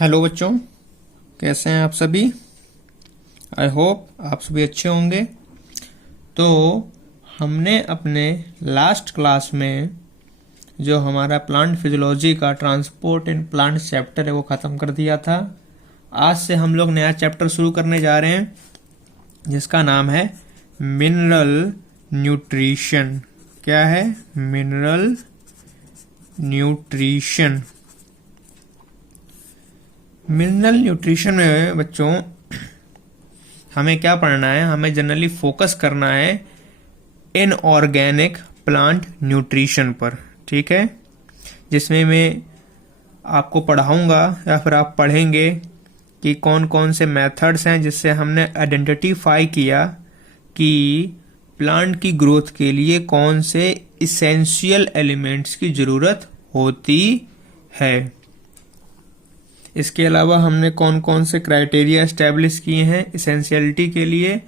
Hello बच्चों, कैसे हैं आप सभी। आई होप आप सभी अच्छे होंगे। तो हमने अपने लास्ट क्लास में जो हमारा प्लांट फिजियोलॉजी का ट्रांसपोर्ट इन प्लांट चैप्टर है वो ख़त्म कर दिया था। आज से हम लोग नया चैप्टर शुरू करने जा रहे हैं जिसका नाम है मिनरल न्यूट्रिशन। क्या है? Mineral nutrition. मिनरल न्यूट्रिशन में बच्चों हमें क्या पढ़ना है? हमें जनरली फोकस करना है इनऑर्गेनिक प्लांट न्यूट्रिशन पर, ठीक है। जिसमें मैं आपको पढ़ाऊंगा या फिर आप पढ़ेंगे कि कौन कौन से मेथड्स हैं जिससे हमने आइडेंटिफाई किया कि प्लांट की ग्रोथ के लिए कौन से इसेंशियल एलिमेंट्स की ज़रूरत होती है। इसके अलावा हमने कौन कौन से क्राइटेरिया एस्टेब्लिश किए हैं इसेंशियलिटी के लिए,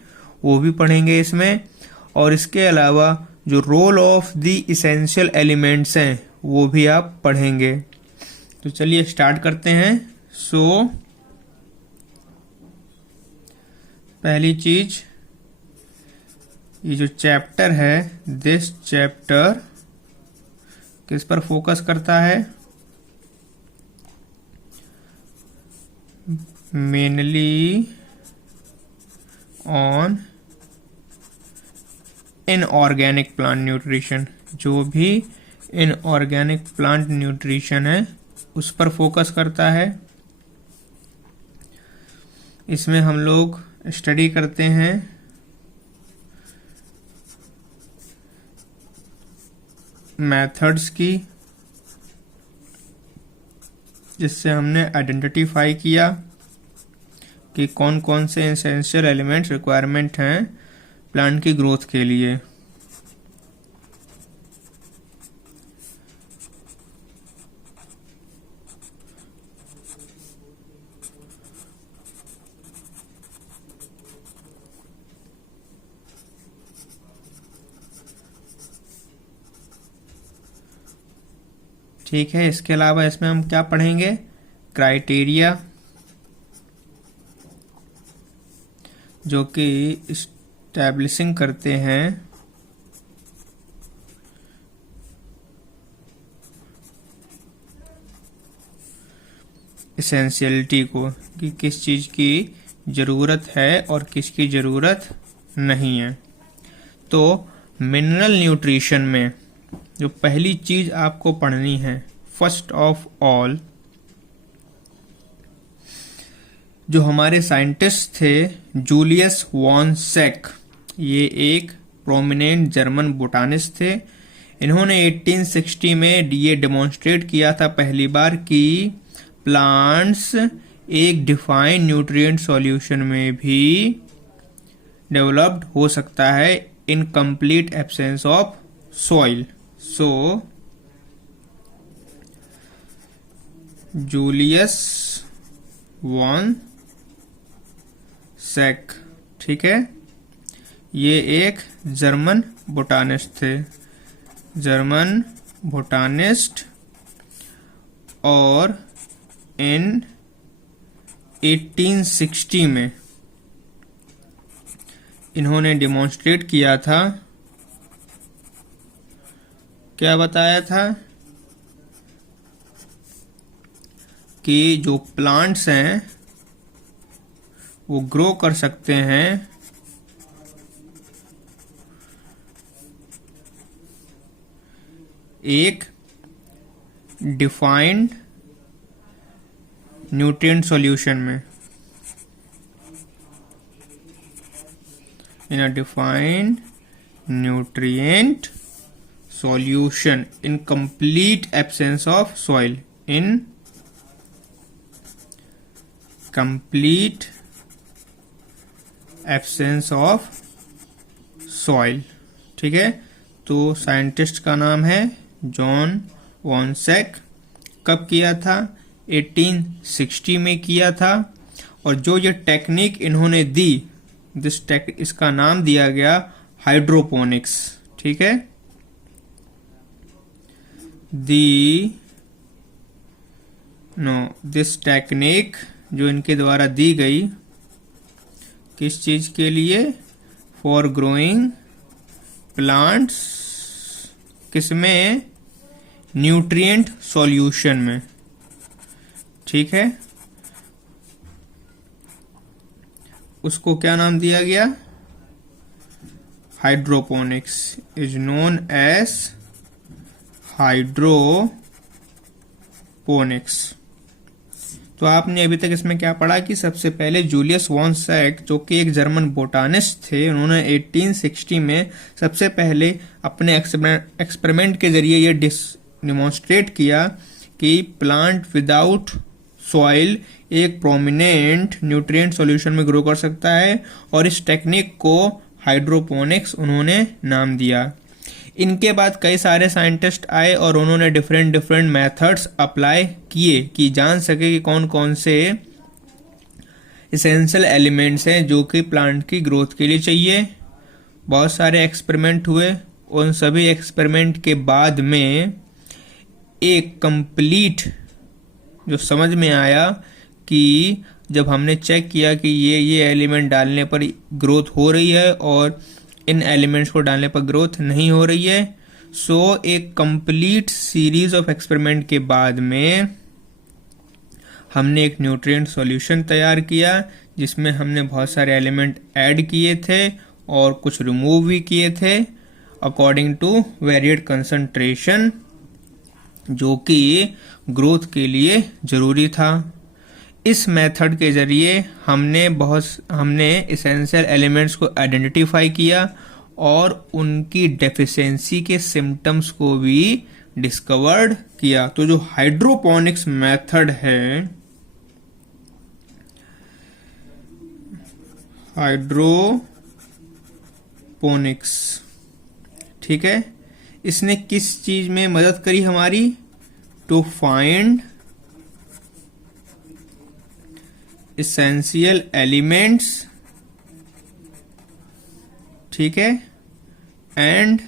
वो भी पढ़ेंगे इसमें। और इसके अलावा जो role of the essential elements हैं वो भी आप पढ़ेंगे। तो चलिए स्टार्ट करते हैं। पहली चीज, ये जो चैप्टर है, दिस चैप्टर किस पर फोकस करता है? Mainly on inorganic plant nutrition. जो भी इनऑर्गेनिक प्लांट न्यूट्रिशन है उस पर फोकस करता है। इसमें हम लोग स्टडी करते हैं मेथड्स की, जिससे हमने आइडेंटिफाई किया कि कौन कौन से एसेंशियल एलिमेंट्स रिक्वायरमेंट हैं प्लांट की ग्रोथ के लिए। ठीक है। इसके अलावा इसमें हम क्या पढ़ेंगे? क्राइटेरिया, जो कि इस्टेब्लिशिंग करते हैं इसेंशियलिटी को, कि किस चीज़ की ज़रूरत है और किसकी ज़रूरत नहीं है। तो मिनरल न्यूट्रिशन में जो पहली चीज आपको पढ़नी है, फर्स्ट ऑफ ऑल, जो हमारे साइंटिस्ट थे जूलियस वॉन सेक, ये एक प्रोमिनेंट जर्मन बोटानिस्ट थे। इन्होंने 1860 में ये डेमोन्स्ट्रेट किया था पहली बार कि प्लांट्स एक डिफाइंड न्यूट्रिएंट सॉल्यूशन में भी डेवलप्ड हो सकता है in complete absence of soil. So Julius von Sachs, ठीक है, ये एक जर्मन बोटानिस्ट थे, जर्मन बोटानिस्ट। और इन 1860 में इन्होंने डिमॉन्स्ट्रेट किया था, क्या बताया था, कि जो प्लांट्स हैं वो ग्रो कर सकते हैं एक डिफाइंड न्यूट्रिएंट सॉल्यूशन में, in a defined nutrient solution in complete absence of soil, in complete absence of soil, ठीक है। तो साइंटिस्ट का नाम है जॉन वॉन सेक। कब किया था? 1860 में किया था। और जो ये टेक्निक इन्होंने दी, इसका नाम दिया गया हाइड्रोपोनिक्स, ठीक है। the नो दिस टेक्निक जो इनके द्वारा दी गई, किस चीज के लिए? फॉर ग्रोइंग प्लांट्स, किसमें? न्यूट्रिएंट सॉल्यूशन में। ठीक है, उसको क्या नाम दिया गया? Hydroponics is known as hydroponics. तो आपने अभी तक इसमें क्या पढ़ा कि सबसे पहले जूलियस वॉन सैक, जो कि एक जर्मन बोटानिस्ट थे, उन्होंने 1860 में सबसे पहले अपने एक्सपेरिमेंट के जरिए ये डिमॉन्स्ट्रेट किया कि प्लांट विदाउट सॉइल एक प्रोमिनेंट न्यूट्रिएंट सॉल्यूशन में ग्रो कर सकता है, और इस टेक्निक को हाइड्रोपोनिक्स उन्होंने नाम दिया। इनके बाद कई सारे साइंटिस्ट आए और उन्होंने डिफरेंट मेथड्स अप्लाई किए कि जान सके कि कौन कौन से एसेंशियल एलिमेंट्स हैं जो कि प्लांट की ग्रोथ के लिए चाहिए। बहुत सारे एक्सपेरिमेंट हुए, उन सभी एक्सपेरिमेंट के बाद में एक कंप्लीट जो समझ में आया कि जब हमने चेक किया कि ये एलिमेंट डालने पर ग्रोथ हो रही है और इन एलिमेंट्स को डालने पर ग्रोथ नहीं हो रही है, सो एक कंप्लीट सीरीज ऑफ एक्सपेरिमेंट के बाद में हमने एक न्यूट्रिएंट सॉल्यूशन तैयार किया, जिसमें हमने बहुत सारे एलिमेंट ऐड किए थे और कुछ रिमूव भी किए थे अकॉर्डिंग टू वेरिएड कंसंट्रेशन, जो कि ग्रोथ के लिए जरूरी था। इस मेथड के जरिए हमने एसेंशियल एलिमेंट्स को आइडेंटिफाई किया और उनकी डेफिशिएंसी के सिम्टम्स को भी डिस्कवर्ड किया। तो जो हाइड्रोपोनिक्स मेथड है, हाइड्रोपोनिक्स, ठीक है, इसने किस चीज में मदद करी हमारी? टू फाइंड essential elements, ठीक है, and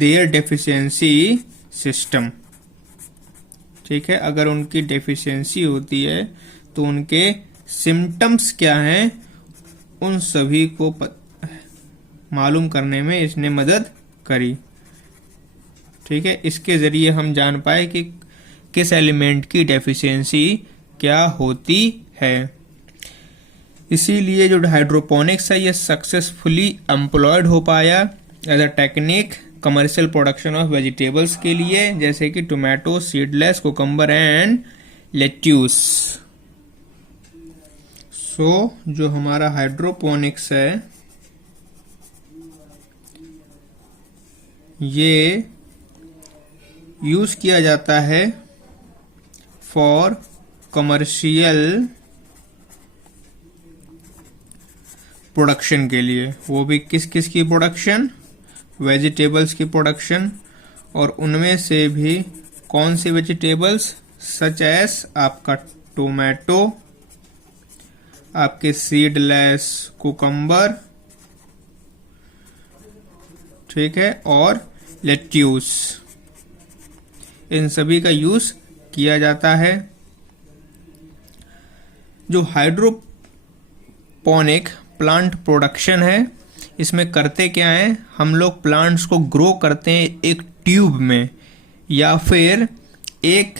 their deficiency system, ठीक है। अगर उनकी डेफिशिएंसी होती है तो उनके सिम्टम्स क्या हैं, उन सभी को मालूम करने में इसने मदद करी। ठीक है, इसके जरिए हम जान पाए कि किस एलिमेंट की डेफिशिएंसी क्या होती है। इसीलिए जो हाइड्रोपोनिक्स है ये सक्सेसफुली एम्प्लॉयड हो पाया as a technique commercial production of vegetables के लिए, जैसे कि tomato, seedless, cucumber and lettuce. So जो हमारा हाइड्रोपोनिक्स है ये यूज किया जाता है फॉर कमर्शियल प्रोडक्शन के लिए। वो भी किस किस की प्रोडक्शन? वेजिटेबल्स की प्रोडक्शन, और उनमें से भी कौन सी वेजिटेबल्स? सच एस आपका टोमेटो, आपके सीडलेस कुकम्बर, ठीक है, और लेट्यूस, इन सभी का यूज किया जाता है। जो हाइड्रोपोनिक प्लांट प्रोडक्शन है, इसमें करते क्या है, हम लोग प्लांट्स को ग्रो करते हैं एक ट्यूब में, या फिर एक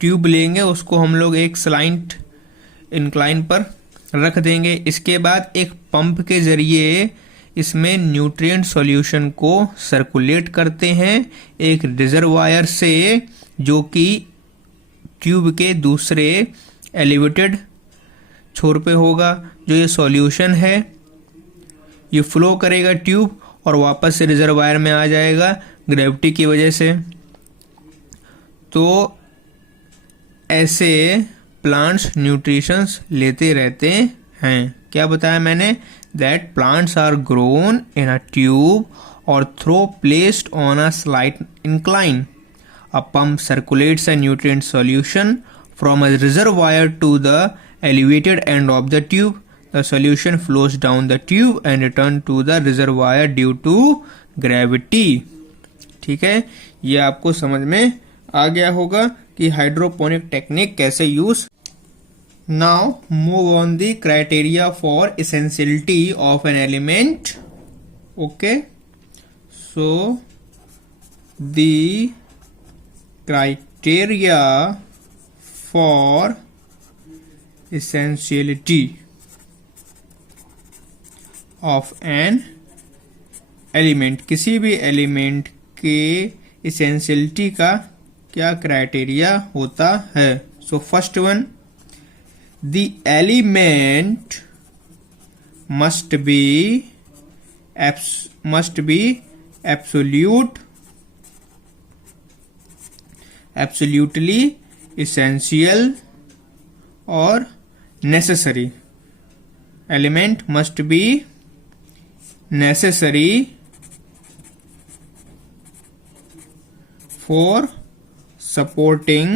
ट्यूब लेंगे, उसको हम लोग एक स्लाइंट इंक्लाइन पर रख देंगे। इसके बाद एक पंप के जरिए इसमें न्यूट्रिएंट सॉल्यूशन को सर्कुलेट करते हैं एक रिजर्वायर से, जो कि ट्यूब के दूसरे एलिवेटेड छोर पे होगा। जो ये सॉल्यूशन है ये फ्लो करेगा ट्यूब और वापस से रिजर्वायर में आ जाएगा ग्रेविटी की वजह से। तो ऐसे प्लांट्स न्यूट्रिशंस लेते रहते हैं। क्या बताया मैंने? That plants are grown in a tube और through placed on a slight incline. A pump circulates a nutrient solution from a reservoir to the elevated end of the tube. The solution flows down the tube and return to the reservoir due to gravity. ठीक है, ये आपको समझ में आ गया होगा कि hydroponic technique कैसे use. Now move on the criteria for essentiality of an element. Okay, so the criteria for essentiality of an element, किसी भी एलिमेंट के essentiality का क्या क्राइटेरिया होता है। So first one, the element must be absolutely essential or necessary. Element must be necessary for supporting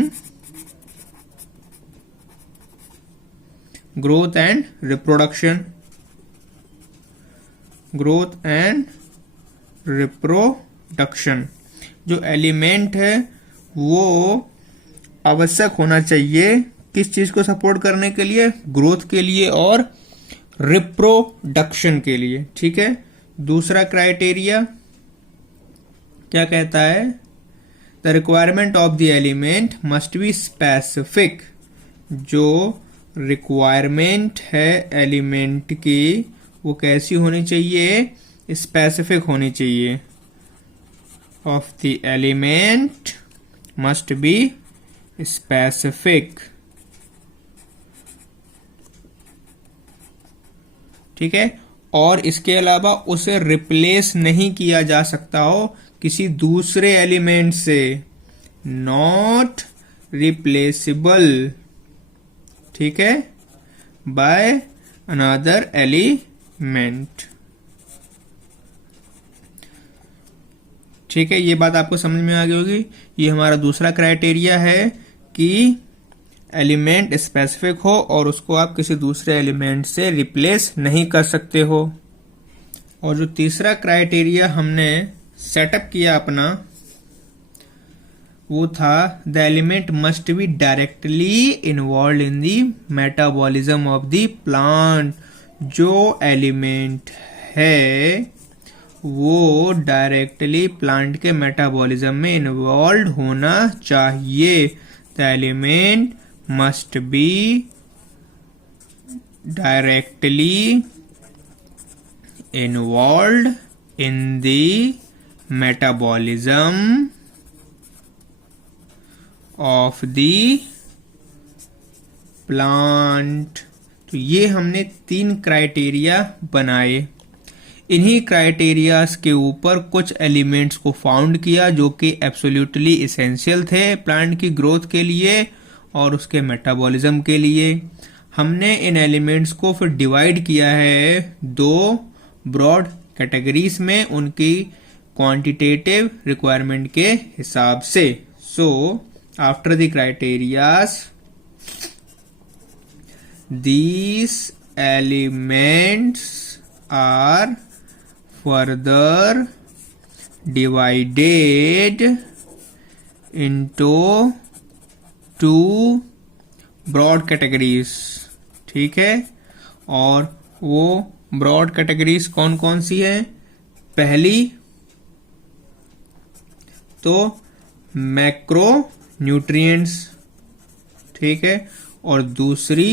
growth and reproduction. जो element है वो आवश्यक होना चाहिए किस चीज को सपोर्ट करने के लिए, ग्रोथ के लिए और रिप्रोडक्शन के लिए। ठीक है, दूसरा क्राइटेरिया क्या कहता है, the requirement of the element must be specific. जो रिक्वायरमेंट है एलिमेंट की वो कैसी होनी चाहिए, स्पेसिफिक होनी चाहिए। Of the element must be specific। ठीक है, और इसके अलावा उसे रिप्लेस नहीं किया जा सकता हो किसी दूसरे एलिमेंट से, नॉट रिप्लेसेबल। ठीक है, बाय अनदर एलिमेंट। ठीक है, ये बात आपको समझ में आ गई होगी। ये हमारा दूसरा क्राइटेरिया है कि एलिमेंट स्पेसिफिक हो और उसको आप किसी दूसरे एलिमेंट से रिप्लेस नहीं कर सकते हो। और जो तीसरा क्राइटेरिया हमने सेटअप किया अपना, वो था the element must be directly involve in the metabolism of the plant. जो एलिमेंट है वो डायरेक्टली प्लांट के मेटाबॉलिज्म में इन्वॉल्व होना चाहिए। The element must be directly involve in the metabolism of the plant. तो ये हमने 3 क्राइटेरिया बनाए। इन्हीं क्राइटेरियाज के ऊपर कुछ एलिमेंट्स को फाउंड किया जो कि एब्सोल्युटली एसेंशियल थे प्लांट की ग्रोथ के लिए और उसके मेटाबॉलिज्म के लिए। हमने इन एलिमेंट्स को फिर डिवाइड किया है 2 ब्रॉड कैटेगरीज में उनकी क्वांटिटेटिव रिक्वायरमेंट के हिसाब से। So after the criterias, these elements are further divided into 2 broad categories। ठीक है, और वो ब्रॉड कैटेगरीज कौन कौन सी है। पहली तो मैक्रो न्यूट्रिएंट्स, ठीक है, और दूसरी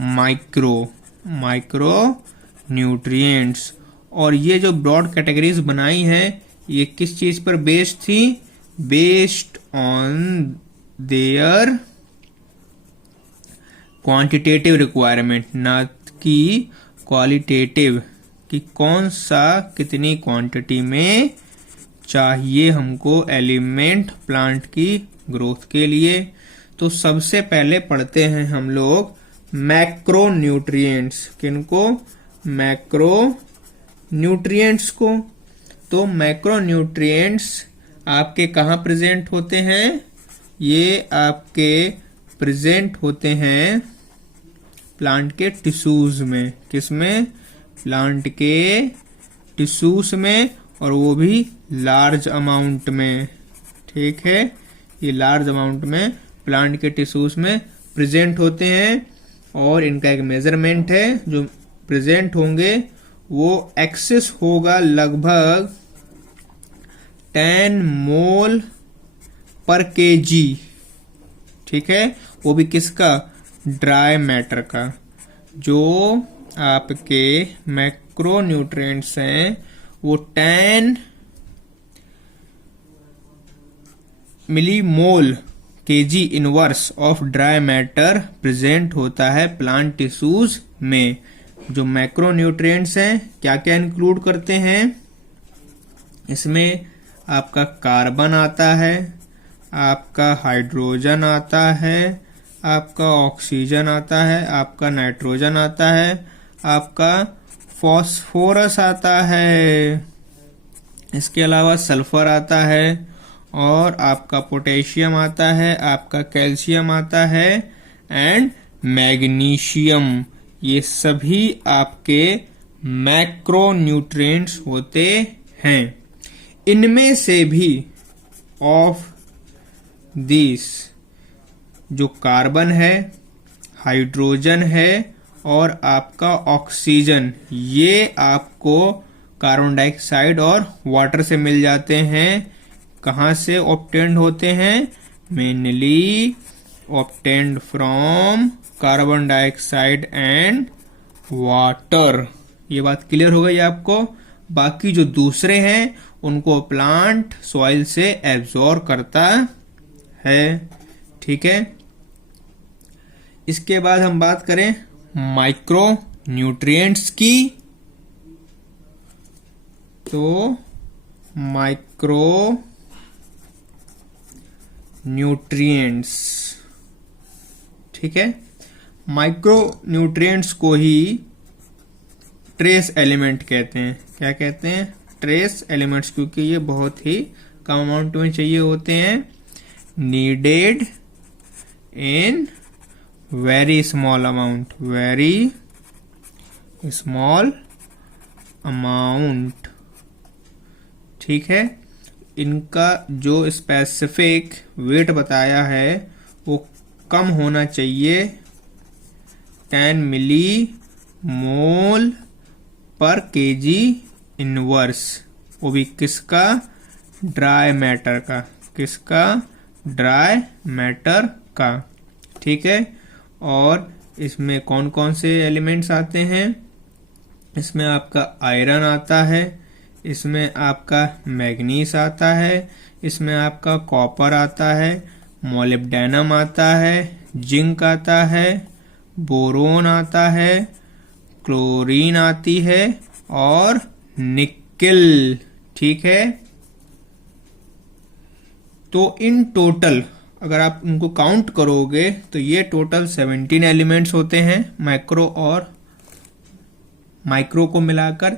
माइक्रो न्यूट्रिएंट्स। और ये जो ब्रॉड कैटेगरीज बनाई हैं ये किस चीज पर बेस्ड थी, based on their quantitative requirement, ना कि क्वालिटेटिव, कि कौन सा कितनी क्वांटिटी में चाहिए हमको एलिमेंट प्लांट की ग्रोथ के लिए। तो सबसे पहले पढ़ते हैं हम लोग मैक्रो न्यूट्रिएंट्स। किनको, मैक्रो न्यूट्रिएंट्स को। तो मैक्रो न्यूट्रिएंट्स आपके कहाँ प्रेजेंट होते हैं, ये आपके प्रेजेंट होते हैं प्लांट के टिश्यूज में। किसमें, प्लांट के टिश्यूज में, और वो भी लार्ज अमाउंट में। ठीक है, ये लार्ज अमाउंट में प्लांट के टिश्यूज में प्रेजेंट होते हैं और इनका एक मेजरमेंट है जो प्रेजेंट होंगे वो एक्सेस होगा लगभग 10 मोल पर केजी। ठीक है, वो भी किसका? ड्राई मैटर का। जो आपके मैक्रोन्यूट्रिएंट्स हैं वो 10 millimole KG inverse of dry matter present होता है प्लांट टिश्यूज में। जो मैक्रोन्यूट्रिएंट्स हैं क्या क्या इंक्लूड करते हैं? इसमें आपका कार्बन आता है, आपका हाइड्रोजन आता है, आपका ऑक्सीजन आता है, आपका नाइट्रोजन आता है, आपका फॉस्फोरस आता है, इसके अलावा सल्फर आता है और आपका पोटेशियम आता है, आपका कैल्शियम आता है एंड मैग्नीशियम। ये सभी आपके मैक्रोन्यूट्रिएंट्स होते हैं। इनमें से भी ऑफ दिस जो कार्बन है, हाइड्रोजन है और आपका ऑक्सीजन, ये आपको कार्बन डाइऑक्साइड और वाटर से मिल जाते हैं। कहाँ से ऑब्टेन्ड होते हैं? Mainly obtained from carbon dioxide and water. ये बात क्लियर हो गई आपको? बाकी जो दूसरे हैं उनको प्लांट सॉइल से एब्जॉर्ब करता है। ठीक है, इसके बाद हम बात करें माइक्रो न्यूट्रिएंट्स की। तो माइक्रो न्यूट्रिएंट्स, ठीक है, माइक्रो न्यूट्रिएंट्स को ही ट्रेस एलिमेंट कहते हैं। क्या कहते हैं? ट्रेस एलिमेंट्स, क्योंकि ये बहुत ही कम अमाउंट में चाहिए होते हैं। Needed in very small amount, very small amount. ठीक है, इनका जो स्पेसिफिक वेट बताया है वो कम होना चाहिए 10 मिली मोल पर केजी इनवर्स। वो भी किसका? ड्राई मैटर का। किसका? ड्राई मैटर का। ठीक है, और इसमें कौन कौन से एलिमेंट्स आते हैं? इसमें आपका आयरन आता है, इसमें आपका मैग्नीज आता है, इसमें आपका कॉपर आता है, मोलिब्डेनम आता है, जिंक आता है, बोरोन आता है, क्लोरीन आती है और निकेल। ठीक है, तो इन टोटल अगर आप इनको काउंट करोगे तो ये टोटल 17 एलिमेंट्स होते हैं मैक्रो और माइक्रो को मिलाकर।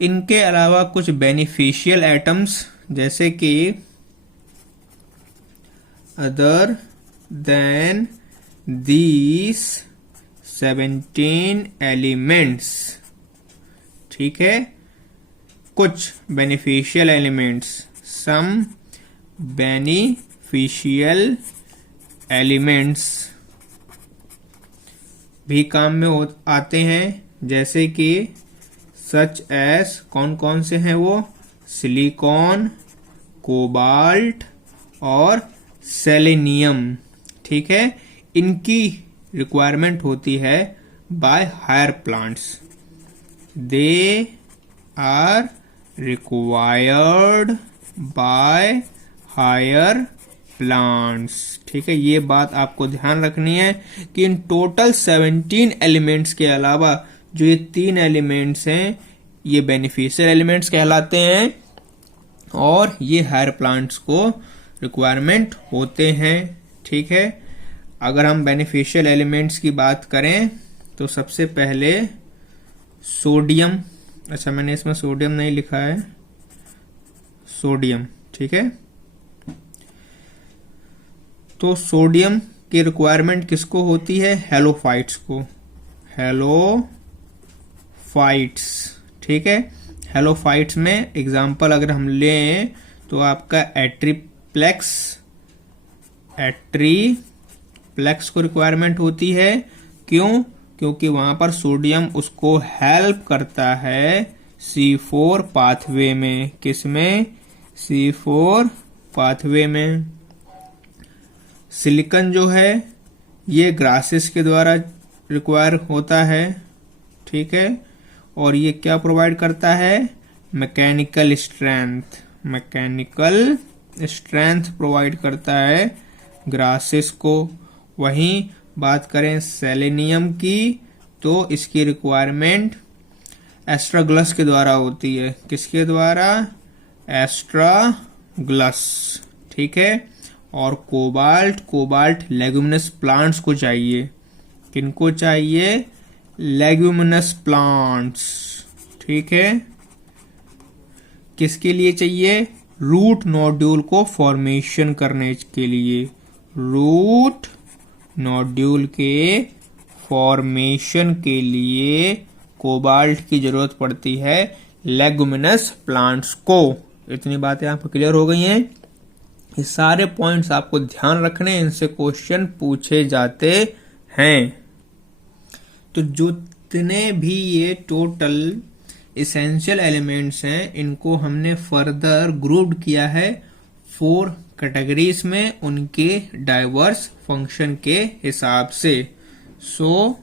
इनके अलावा कुछ बेनिफिशियल एटम्स जैसे कि अदर देन दीज 17 एलिमेंट्स, ठीक है, कुछ बेनिफिशियल एलिमेंट्स, सम बेनिफिशियल एलिमेंट्स भी काम में आते हैं, जैसे कि सच एस, कौन कौन से हैं वो? सिलिकॉन, कोबाल्ट और सेलेनियम। ठीक है, इनकी रिक्वायरमेंट होती है by higher plants. They are required by higher plants. ठीक है, ये बात आपको ध्यान रखनी है कि इन टोटल 17 एलिमेंट्स के अलावा जो ये 3 एलिमेंट्स हैं ये बेनिफिशियल एलिमेंट्स कहलाते हैं और ये हायर प्लांट्स को रिक्वायरमेंट होते हैं। ठीक है, अगर हम बेनिफिशियल एलिमेंट्स की बात करें तो सबसे पहले सोडियम, अच्छा मैंने इसमें सोडियम नहीं लिखा है, सोडियम। ठीक है, तो सोडियम की रिक्वायरमेंट किसको होती है? हेलोफाइट्स को, हेलोफाइट्स। ठीक है, हेलोफाइट्स में एग्जांपल अगर हम लें तो आपका एट्रीप्लेक्स, प्लेक्स को रिक्वायरमेंट होती है। क्यों? क्योंकि वहां पर सोडियम उसको हेल्प करता है C4 पाथवे में। किसमें? C4 पाथवे में। सिलिकॉन जो है ये ग्रासेस के द्वारा रिक्वायर होता है, ठीक है। और ये क्या प्रोवाइड करता है? Mechanical strength. Mechanical strength provide करता है ग्रासेस को। वहीं बात करें सेलेनियम की तो इसकी रिक्वायरमेंट एस्ट्राग्लस के द्वारा होती है। किसके द्वारा? एस्ट्राग्लस, ठीक है। और कोबाल्ट लेग्यूमिनस प्लांट्स को चाहिए। किनको चाहिए? लेग्यूमिनस प्लांट्स, ठीक है। किसके लिए चाहिए? रूट नोड्यूल को फॉर्मेशन करने के लिए। रूट नोड्यूल के फॉर्मेशन के लिए कोबाल्ट की जरूरत पड़ती है लेग्यूमिनस प्लांट्स को। इतनी बातें आपको क्लियर हो गई हैं। ये सारे पॉइंट्स आपको ध्यान रखने, इनसे क्वेश्चन पूछे जाते हैं। तो जितने भी ये टोटल एसेंशियल एलिमेंट्स हैं इनको हमने फर्दर ग्रुप्ड किया है 4 कैटेगरीज में, उनके डाइवर्स फंक्शन के हिसाब से। सो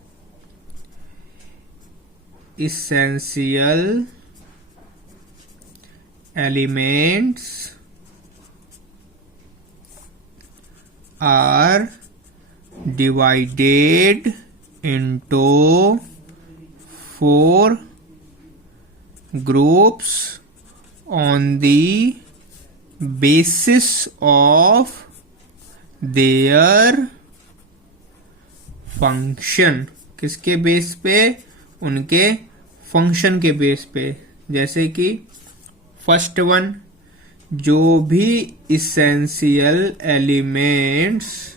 essential elements are divided into 4 groups on the basis of their function। किसके बेस पे? उनके फंक्शन के बेस पे। जैसे कि फर्स्ट वन, जो भी इसेंशियल एलिमेंट्स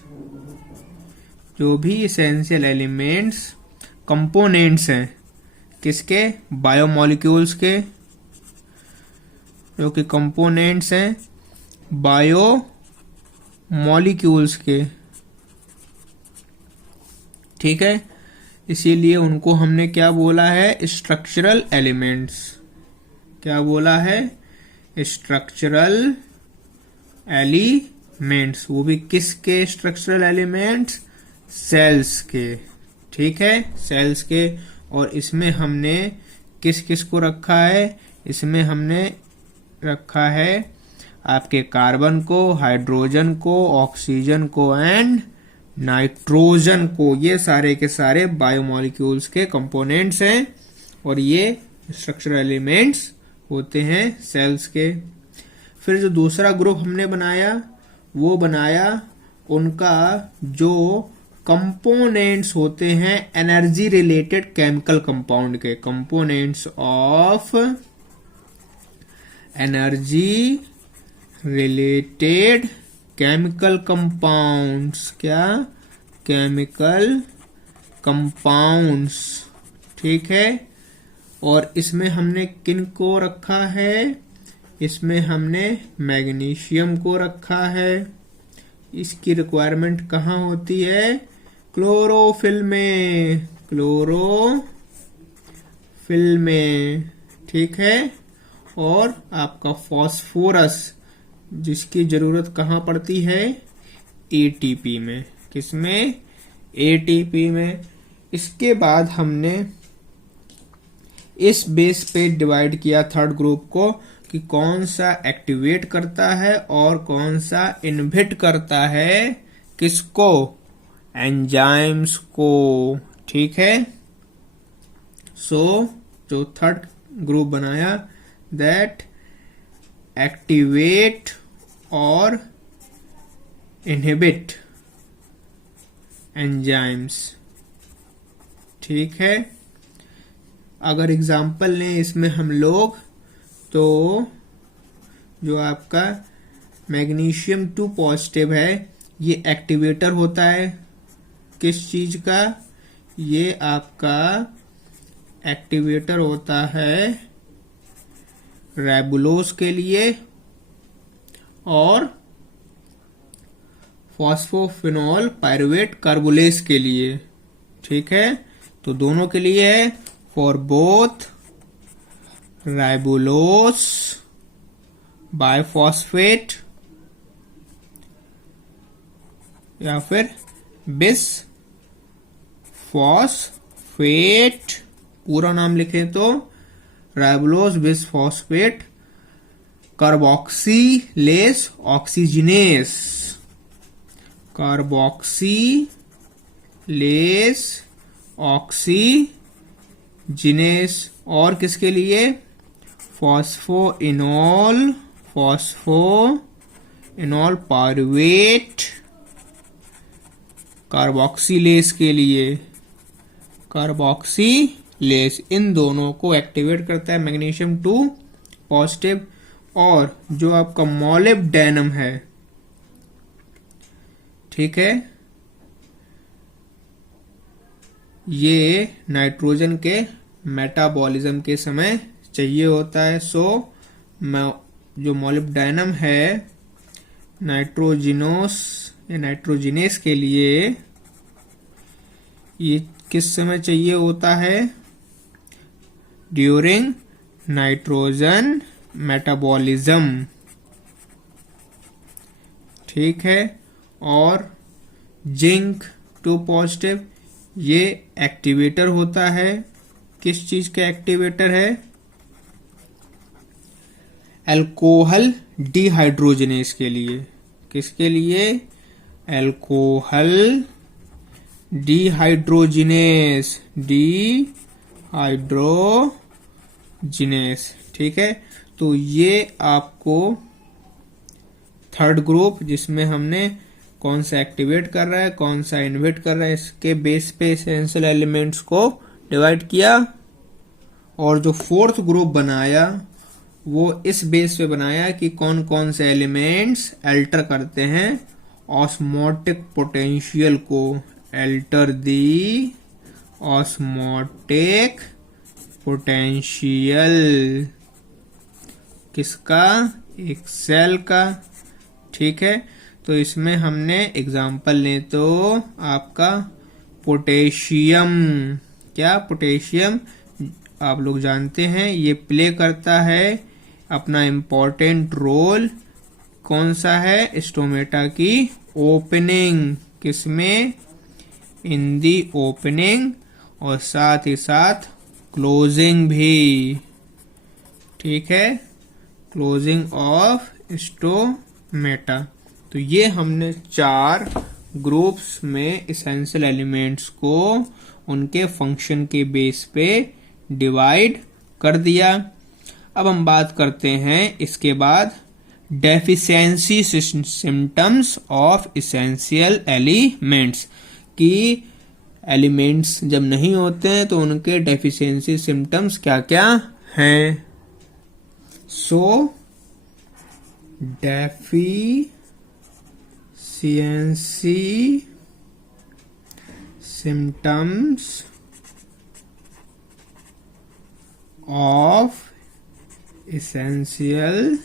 कंपोनेंट्स हैं किसके? बायोमोलिक्यूल्स के। जो कि कंपोनेंट्स हैं बायोमोलिक्यूल्स के, ठीक है। इसीलिए उनको हमने क्या बोला है? Structural elements. क्या बोला है? Structural elements. वो भी किसके स्ट्रक्चरल एलिमेंट्स? सेल्स के, ठीक है, सेल्स के। और इसमें हमने किस किस को रखा है? इसमें हमने रखा है आपके कार्बन को, हाइड्रोजन को, ऑक्सीजन को एंड नाइट्रोजन को। ये सारे के सारे बायोमोलिक्यूल्स के कंपोनेंट्स हैं और ये स्ट्रक्चरल एलिमेंट्स होते हैं सेल्स के। फिर जो दूसरा ग्रुप हमने बनाया वो बनाया उनका जो कंपोनेंट्स होते हैं एनर्जी रिलेटेड केमिकल कंपाउंड के। Components of energy related chemical compounds. क्या? केमिकल कंपाउंड्स, ठीक है। और इसमें हमने किन को रखा है? इसमें हमने मैग्नीशियम को रखा है। इसकी रिक्वायरमेंट कहाँ होती है? क्लोरोफिल में। क्लोरोफिल में, ठीक है। और आपका फास्फोरस जिसकी जरूरत कहाँ पड़ती है? एटीपी में। किसमें? एटीपी में। इसके बाद हमने इस बेस पे डिवाइड किया थर्ड ग्रुप को कि कौन सा एक्टिवेट करता है और कौन सा इनहिबिट करता है। किसको? एंजाइम्स को, ठीक है। सो जो थर्ड ग्रुप बनाया दैट एक्टिवेट और इनहिबिट एंजाइम्स, ठीक है। अगर एग्जाम्पल लें इसमें हम लोग तो जो आपका मैग्नीशियम 2 पॉजिटिव है ये एक्टिवेटर होता है किस चीज का? ये आपका एक्टिवेटर होता है रैबुलोज के लिए और फॉस्फोफिनॉल पायरुवेट कार्बोलेस के लिए, ठीक है। तो दोनों के लिए है, फॉर बोथ राइबोलोस बाइफॉस्फेट या फिर बिस फॉस्फेट, पूरा नाम लिखें तो ribulose bis phosphate carboxylase ऑक्सीजिनेस, carboxylase ऑक्सीजिनेस। और किसके लिए? फॉस्फोइनॉल पायरुवेट कार्बोक्सिलेस के लिए, कार्बोक्सिलेस इन दोनों को एक्टिवेट करता है मैग्नीशियम 2 पॉजिटिव। और जो आपका मॉलिब्डेनम है, ठीक है, ये नाइट्रोजन के मेटाबॉलिज्म के समय चाहिए होता है। जो मॉलिब्डेनम है नाइट्रोजिनेस के लिए ये किस समय चाहिए होता है? ड्यूरिंग नाइट्रोजन मेटाबॉलिज्म, ठीक है। और जिंक 2 पॉजिटिव ये एक्टिवेटर होता है, किस चीज का एक्टिवेटर है? अल्कोहल डिहाइड्रोजिनेस के लिए। किसके लिए? अल्कोहल डिहाइड्रोजिनेस, डिहाइड्रोजिनेस, ठीक है। तो ये आपको थर्ड ग्रुप, जिसमें हमने कौन सा एक्टिवेट कर रहा है कौन सा इनहिबिट कर रहा है, इसके बेस पे एसेंशियल एलिमेंट्स को डिवाइड किया। और जो फोर्थ ग्रुप बनाया वो इस बेस पे बनाया कि कौन कौन से एलिमेंट्स अल्टर करते हैं ऑस्मोटिक पोटेंशियल को। अल्टर दी ऑस्मोटिक पोटेंशियल किसका? एक सेल का, ठीक है। तो इसमें हमने एग्जाम्पल लें तो आपका पोटेशियम, क्या पोटेशियम आप लोग जानते हैं ये प्ले करता है अपना इम्पोर्टेंट रोल। कौन सा है? स्टोमेटा की ओपनिंग, किसमें? इन दी ओपनिंग, और साथ ही साथ क्लोजिंग भी, ठीक है, क्लोजिंग ऑफ स्टोमेटा। तो ये हमने 4 ग्रुप्स में एसेंशियल एलिमेंट्स को उनके फंक्शन के बेस पे डिवाइड कर दिया। अब हम बात करते हैं इसके बाद deficiency symptoms of essential elements, कि एलिमेंट्स जब नहीं होते हैं तो उनके डेफिशिएंसी सिम्टम्स क्या क्या हैं। Deficiency symptoms of essential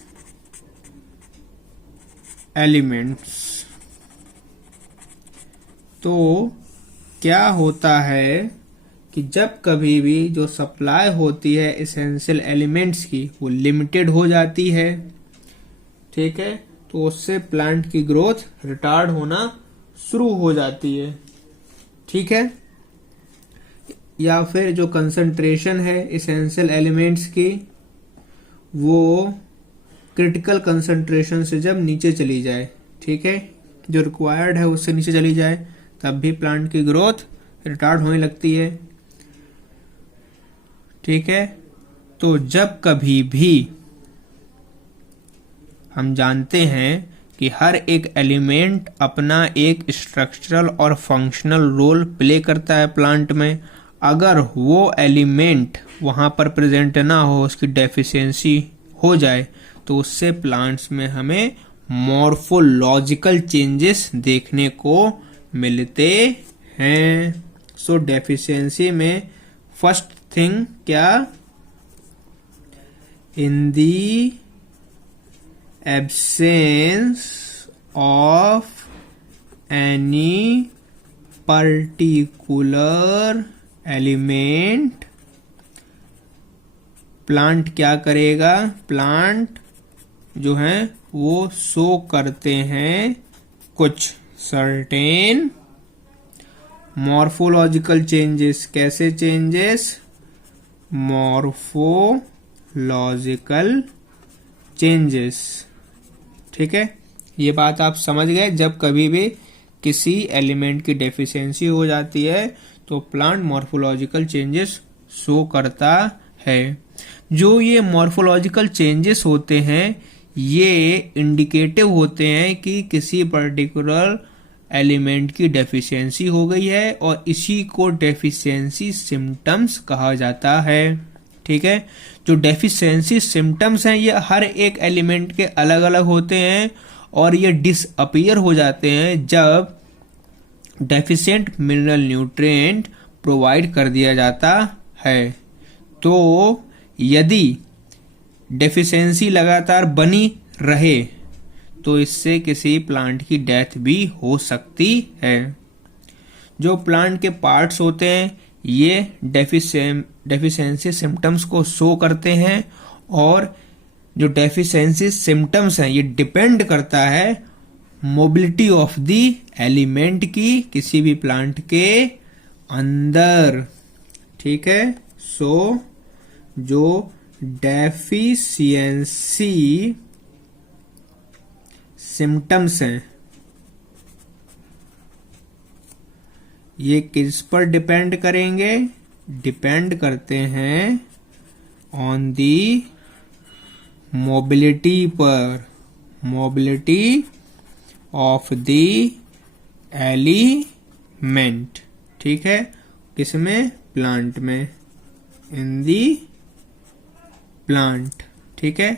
elements. तो क्या होता है कि जब कभी भी जो सप्लाई होती है एसेंशियल एलिमेंट्स की वो लिमिटेड हो जाती है, ठीक है, तो उससे प्लांट की ग्रोथ रिटार्ड होना शुरू हो जाती है, ठीक है। या फिर जो कंसंट्रेशन है एसेंशियल एलिमेंट्स की वो क्रिटिकल कंसंट्रेशन से जब नीचे चली जाए, ठीक है, जो रिक्वायर्ड है उससे नीचे चली जाए, तब भी प्लांट की ग्रोथ रिटार्ड होने लगती है, ठीक है। तो जब कभी भी हम जानते हैं कि हर एक एलिमेंट अपना एक स्ट्रक्चरल और फंक्शनल रोल प्ले करता है प्लांट में, अगर वो एलिमेंट वहां पर प्रेजेंट ना हो, उसकी डेफिशिएंसी हो जाए, तो उससे प्लांट्स में हमें मॉर्फोलॉजिकल चेंजेस देखने को मिलते हैं। सो डेफिशिएंसी में फर्स्ट थिंग क्या? In the absence of any particular element, plant क्या करेगा, प्लांट जो है वो शो करते हैं कुछ सर्टेन मॉर्फोलॉजिकल चेंजेस। कैसे चेंजेस, मॉर्फोलॉजिकल चेंजेस। ठीक है, ये बात आप समझ गए। जब कभी भी किसी एलिमेंट की डेफिशिएंसी हो जाती है तो प्लांट मॉर्फोलॉजिकल चेंजेस शो करता है। जो ये मॉर्फोलॉजिकल चेंजेस होते हैं ये इंडिकेटिव होते हैं कि किसी पर्टिकुलर एलिमेंट की डेफिशिएंसी हो गई है और इसी को डेफिशिएंसी सिम्टम्स कहा जाता है। ठीक है, जो डेफिशिएंसी सिम्टम्स हैं ये हर एक एलिमेंट के अलग अलग होते हैं और ये डिसअपीयर हो जाते हैं जब डेफिशिएंट मिनरल न्यूट्रिएंट प्रोवाइड कर दिया जाता है। तो यदि डेफिशिएंसी लगातार बनी रहे तो इससे किसी प्लांट की डेथ भी हो सकती है। जो प्लांट के पार्ट्स होते हैं ये डेफिशिएंसी सिम्टम्स को शो करते हैं और जो डेफिशिएंसी सिम्टम्स हैं ये डिपेंड करता है मोबिलिटी ऑफ द एलिमेंट की किसी भी प्लांट के अंदर। ठीक है, सो जो डेफिशिएंसी सिम्टम्स हैं ये किस पर डिपेंड करेंगे, डिपेंड करते हैं ऑन दी मोबिलिटी पर, मोबिलिटी ऑफ द एलिमेंट। ठीक है, किसमें, प्लांट में, इन दी प्लांट। ठीक है,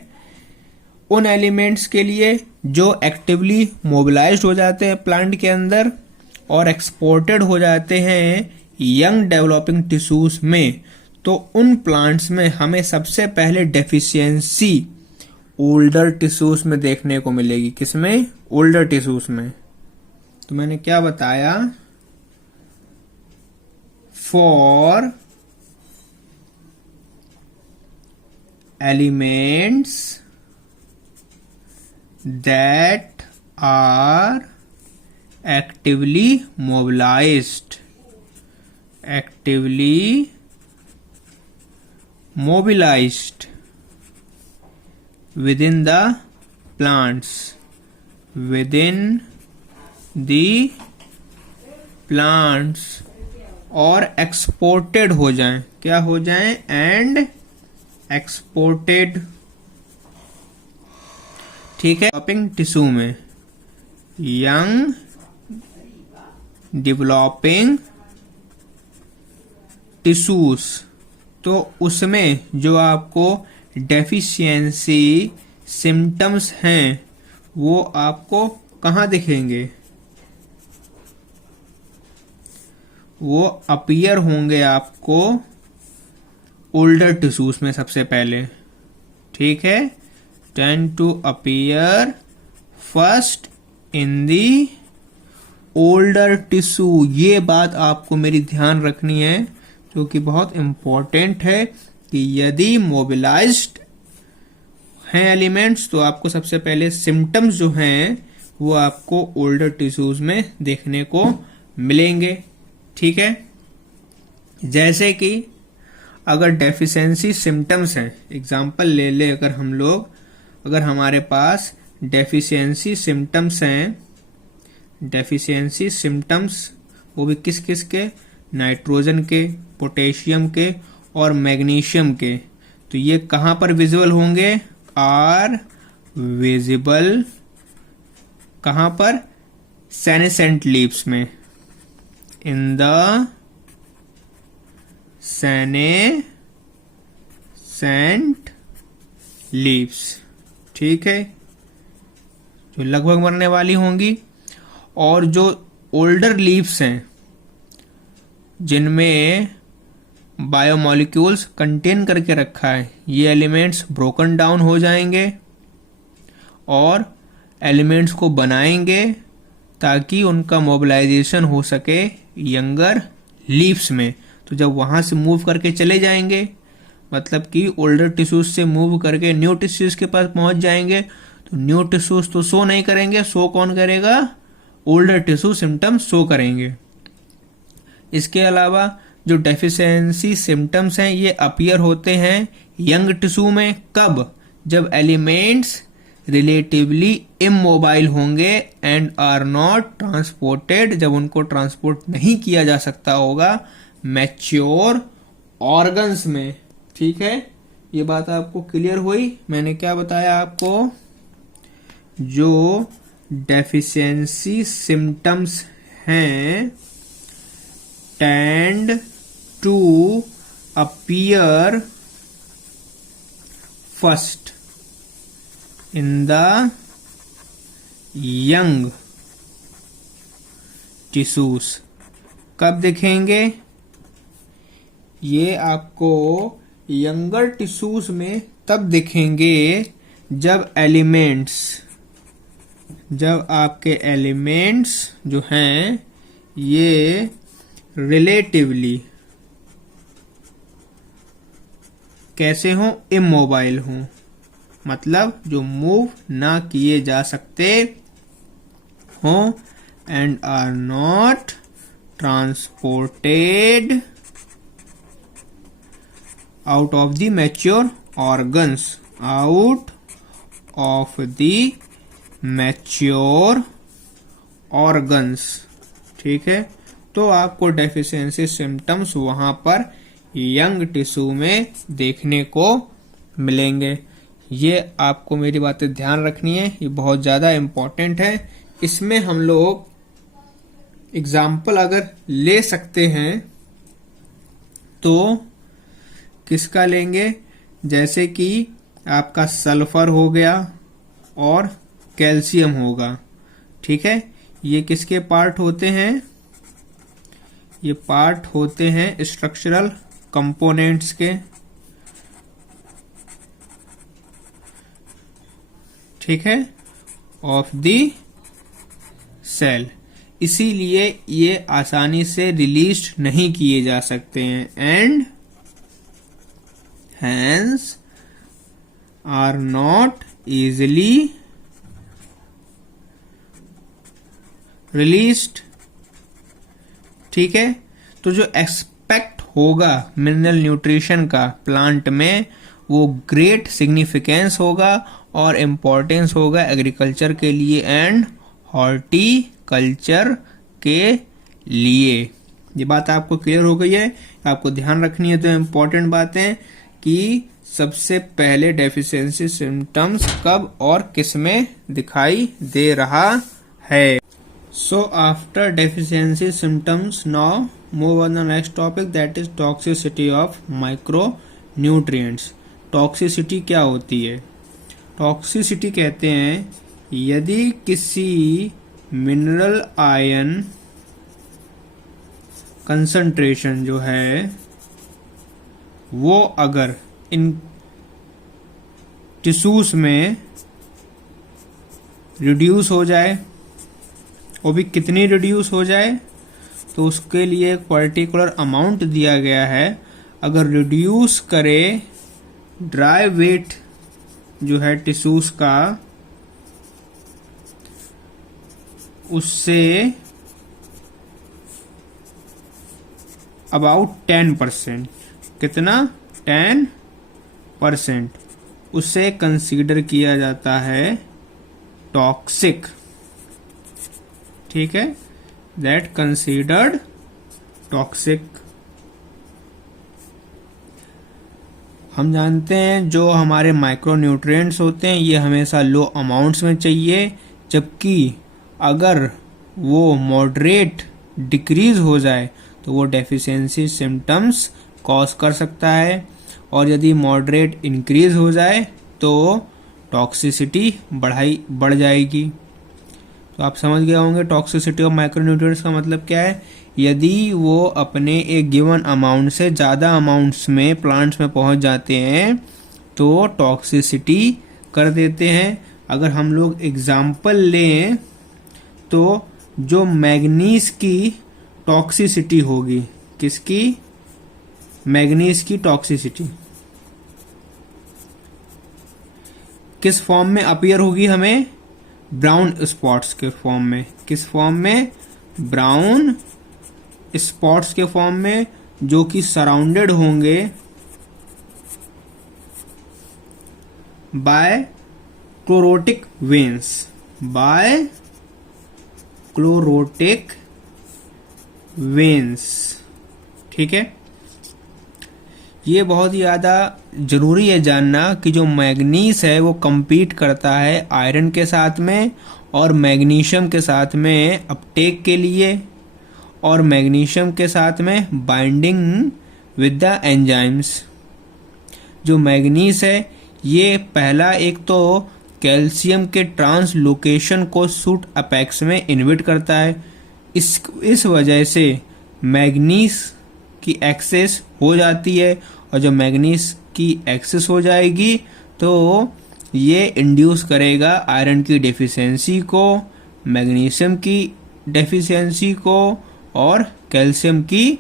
उन एलिमेंट्स के लिए जो एक्टिवली मोबिलाइज्ड हो जाते हैं प्लांट के अंदर और एक्सपोर्टेड हो जाते हैं यंग डेवलपिंग टिश्यूज में, तो उन प्लांट्स में हमें सबसे पहले डेफिशिएंसी ओल्डर टिश्यूज में देखने को मिलेगी। किसमें, ओल्डर टिश्यूज में। तो मैंने क्या बताया, for elements that are actively mobilized within the plants, और एक्सपोर्टेड हो जाएं, क्या हो जाएं, एंड एक्सपोर्टेड। ठीक है, डेवलपिंग टिश्यू में, यंग डेवलपिंग टिश्यूज, तो उसमें जो आपको डेफिशिएंसी सिम्टम्स हैं वो आपको कहाँ दिखेंगे, वो अपीयर होंगे आपको ओल्डर टिश्यूज में सबसे पहले। ठीक है, tend to appear first in the older tissue। ये बात आपको मेरी ध्यान रखनी है जो कि बहुत इंपॉर्टेंट है कि यदि मोबिलाइज्ड हैं एलिमेंट्स तो आपको सबसे पहले सिम्टम्स जो हैं वो आपको ओल्डर टिश्यूज में देखने को मिलेंगे। ठीक है, जैसे कि अगर डेफिशिएंसी सिम्टम्स हैं, एग्जांपल ले ले, अगर हम लोग, अगर हमारे पास डेफिशिएंसी सिम्टम्स हैं, डेफिशिएंसी सिम्टम्स वो भी किस किस के, नाइट्रोजन के, पोटेशियम के और मैग्नीशियम के, तो ये कहाँ पर विजिबल होंगे, आर विजिबल कहाँ पर, सेनेसेंट लीव्स में, इन द सेनेसेंट लीव्स। ठीक है, जो लगभग मरने वाली होंगी। और जो ओल्डर लीव्स हैं जिनमें बायोमोलिक्यूल्स कंटेन करके रखा है, ये एलिमेंट्स ब्रोकन डाउन हो जाएंगे और एलिमेंट्स को बनाएंगे ताकि उनका मोबिलाइजेशन हो सके यंगर लीव्स में। तो जब वहां से मूव करके चले जाएंगे, मतलब कि ओल्डर टिश्यूज से मूव करके न्यू टिश्यूज के पास पहुंच जाएंगे, तो न्यू टिश्यूज तो शो नहीं करेंगे, शो कौन करेगा? ओल्डर टिश्यू सिम्टम्स शो करेंगे। इसके अलावा जो डेफिशिएंसी सिम्टम्स हैं ये अपीयर होते हैं यंग टिश्यू में। कब? जब एलिमेंट्स रिलेटिवली इमोबाइल होंगे एंड आर नॉट ट्रांसपोर्टेड, जब उनको ट्रांसपोर्ट नहीं किया जा सकता होगा मैच्योर ऑर्गन्स में। ठीक है, ये बात आपको क्लियर हुई? मैंने क्या बताया आपको? जो डेफिशिएंसी सिम्टम्स हैं tend to appear first in the young tissues. कब दिखेंगे? ये आपको यंगर टिश्यूज में तब दिखेंगे जब आपके एलिमेंट्स जो हैं ये रिलेटिवली कैसे हों? इमोबाइल हों, मतलब जो मूव ना किए जा सकते हों and are not transported out of the mature organs, out of the mature organs। ठीक है, तो आपको डेफिशिएंसी सिम्टम्स वहां पर यंग टिश्यू में देखने को मिलेंगे। ये आपको मेरी बातें ध्यान रखनी है, ये बहुत ज्यादा इम्पोर्टेंट है। इसमें हम लोग एग्जाम्पल अगर ले सकते हैं तो किसका लेंगे? जैसे कि आपका सल्फर हो गया और कैल्शियम होगा। ठीक है, ये किसके पार्ट होते हैं? ये पार्ट होते हैं स्ट्रक्चरल कंपोनेंट्स के। ठीक है, ऑफ द सेल, इसीलिए ये आसानी से रिलीज नहीं किए जा सकते हैं and hence are not easily released। ठीक है, तो जो एक्सपेक्ट होगा मिनरल न्यूट्रिशन का प्लांट में वो ग्रेट सिग्निफिकेंस होगा और इम्पोर्टेंस होगा एग्रीकल्चर के लिए एंड हॉर्टिकल्चर के लिए। ये बात आपको क्लियर हो गई है? आपको ध्यान रखनी है तो इम्पोर्टेंट बातें कि सबसे पहले डेफिशिएंसी सिम्टम्स कब और किस में दिखाई दे रहा है। So after deficiency symptoms now move on the next topic, that is toxicity of micro nutrients. Toxicity क्या होती है? टॉक्सिसिटी कहते हैं यदि किसी मिनरल आयन कंसंट्रेशन जो है वो अगर इन टिश्यूज में रिड्यूस हो जाए, वो भी कितनी रिड्यूस हो जाए, तो उसके लिए एक पर्टिकुलर अमाउंट दिया गया है। अगर रिड्यूस करे ड्राई वेट जो है टिश्यूज का, उससे अबाउट 10%, कितना? 10%, उसे कंसीडर किया जाता है टॉक्सिक। ठीक है, दैट कंसीडर्ड टॉक्सिक। हम जानते हैं जो हमारे माइक्रो न्यूट्रिएंट्स होते हैं ये हमेशा लो अमाउंट्स में चाहिए, जबकि अगर वो मॉडरेट डिक्रीज हो जाए तो वो डेफिशिएंसी सिम्टम्स कॉज कर सकता है, और यदि मॉडरेट इंक्रीज हो जाए तो टॉक्सिसिटी बढ़ जाएगी। तो आप समझ गए होंगे टॉक्सिसिटी ऑफ माइक्रोन्यूट्रिएंट्स का मतलब क्या है। यदि वो अपने एक गिवन अमाउंट से ज़्यादा अमाउंट्स में प्लांट्स में पहुंच जाते हैं तो टॉक्सिसिटी कर देते हैं। अगर हम लोग एग्जाम्पल लें तो जो मैग्नीज की टॉक्सिसिटी होगी, किसकी? मैग्नीज की टॉक्सिसिटी किस फॉर्म में अपीयर होगी हमें? ब्राउन स्पॉट्स के फॉर्म में। किस फॉर्म में? ब्राउन स्पॉट्स के फॉर्म में, जो कि सराउंडेड होंगे by chlorotic veins, by chlorotic veins. ठीक है, ये बहुत ही ज़्यादा जरूरी है जानना कि जो मैग्नीज है वो compete करता है आयरन के साथ में और मैग्नीशियम के साथ में अपटेक के लिए, और मैग्नीशियम के साथ में बाइंडिंग विद द एंजाइम्स। जो मैग्नीज है ये पहला एक तो कैल्शियम के ट्रांसलोकेशन को सूट अपेक्स में इनहिबिट करता है। इस वजह से मैग्नीज की एक्सेस हो जाती है, और जब मैग्नीज की एक्सेस हो जाएगी तो ये इंड्यूस करेगा आयरन की डेफिशिएंसी को, मैग्नीशियम की डेफिशिएंसी को और कैल्शियम की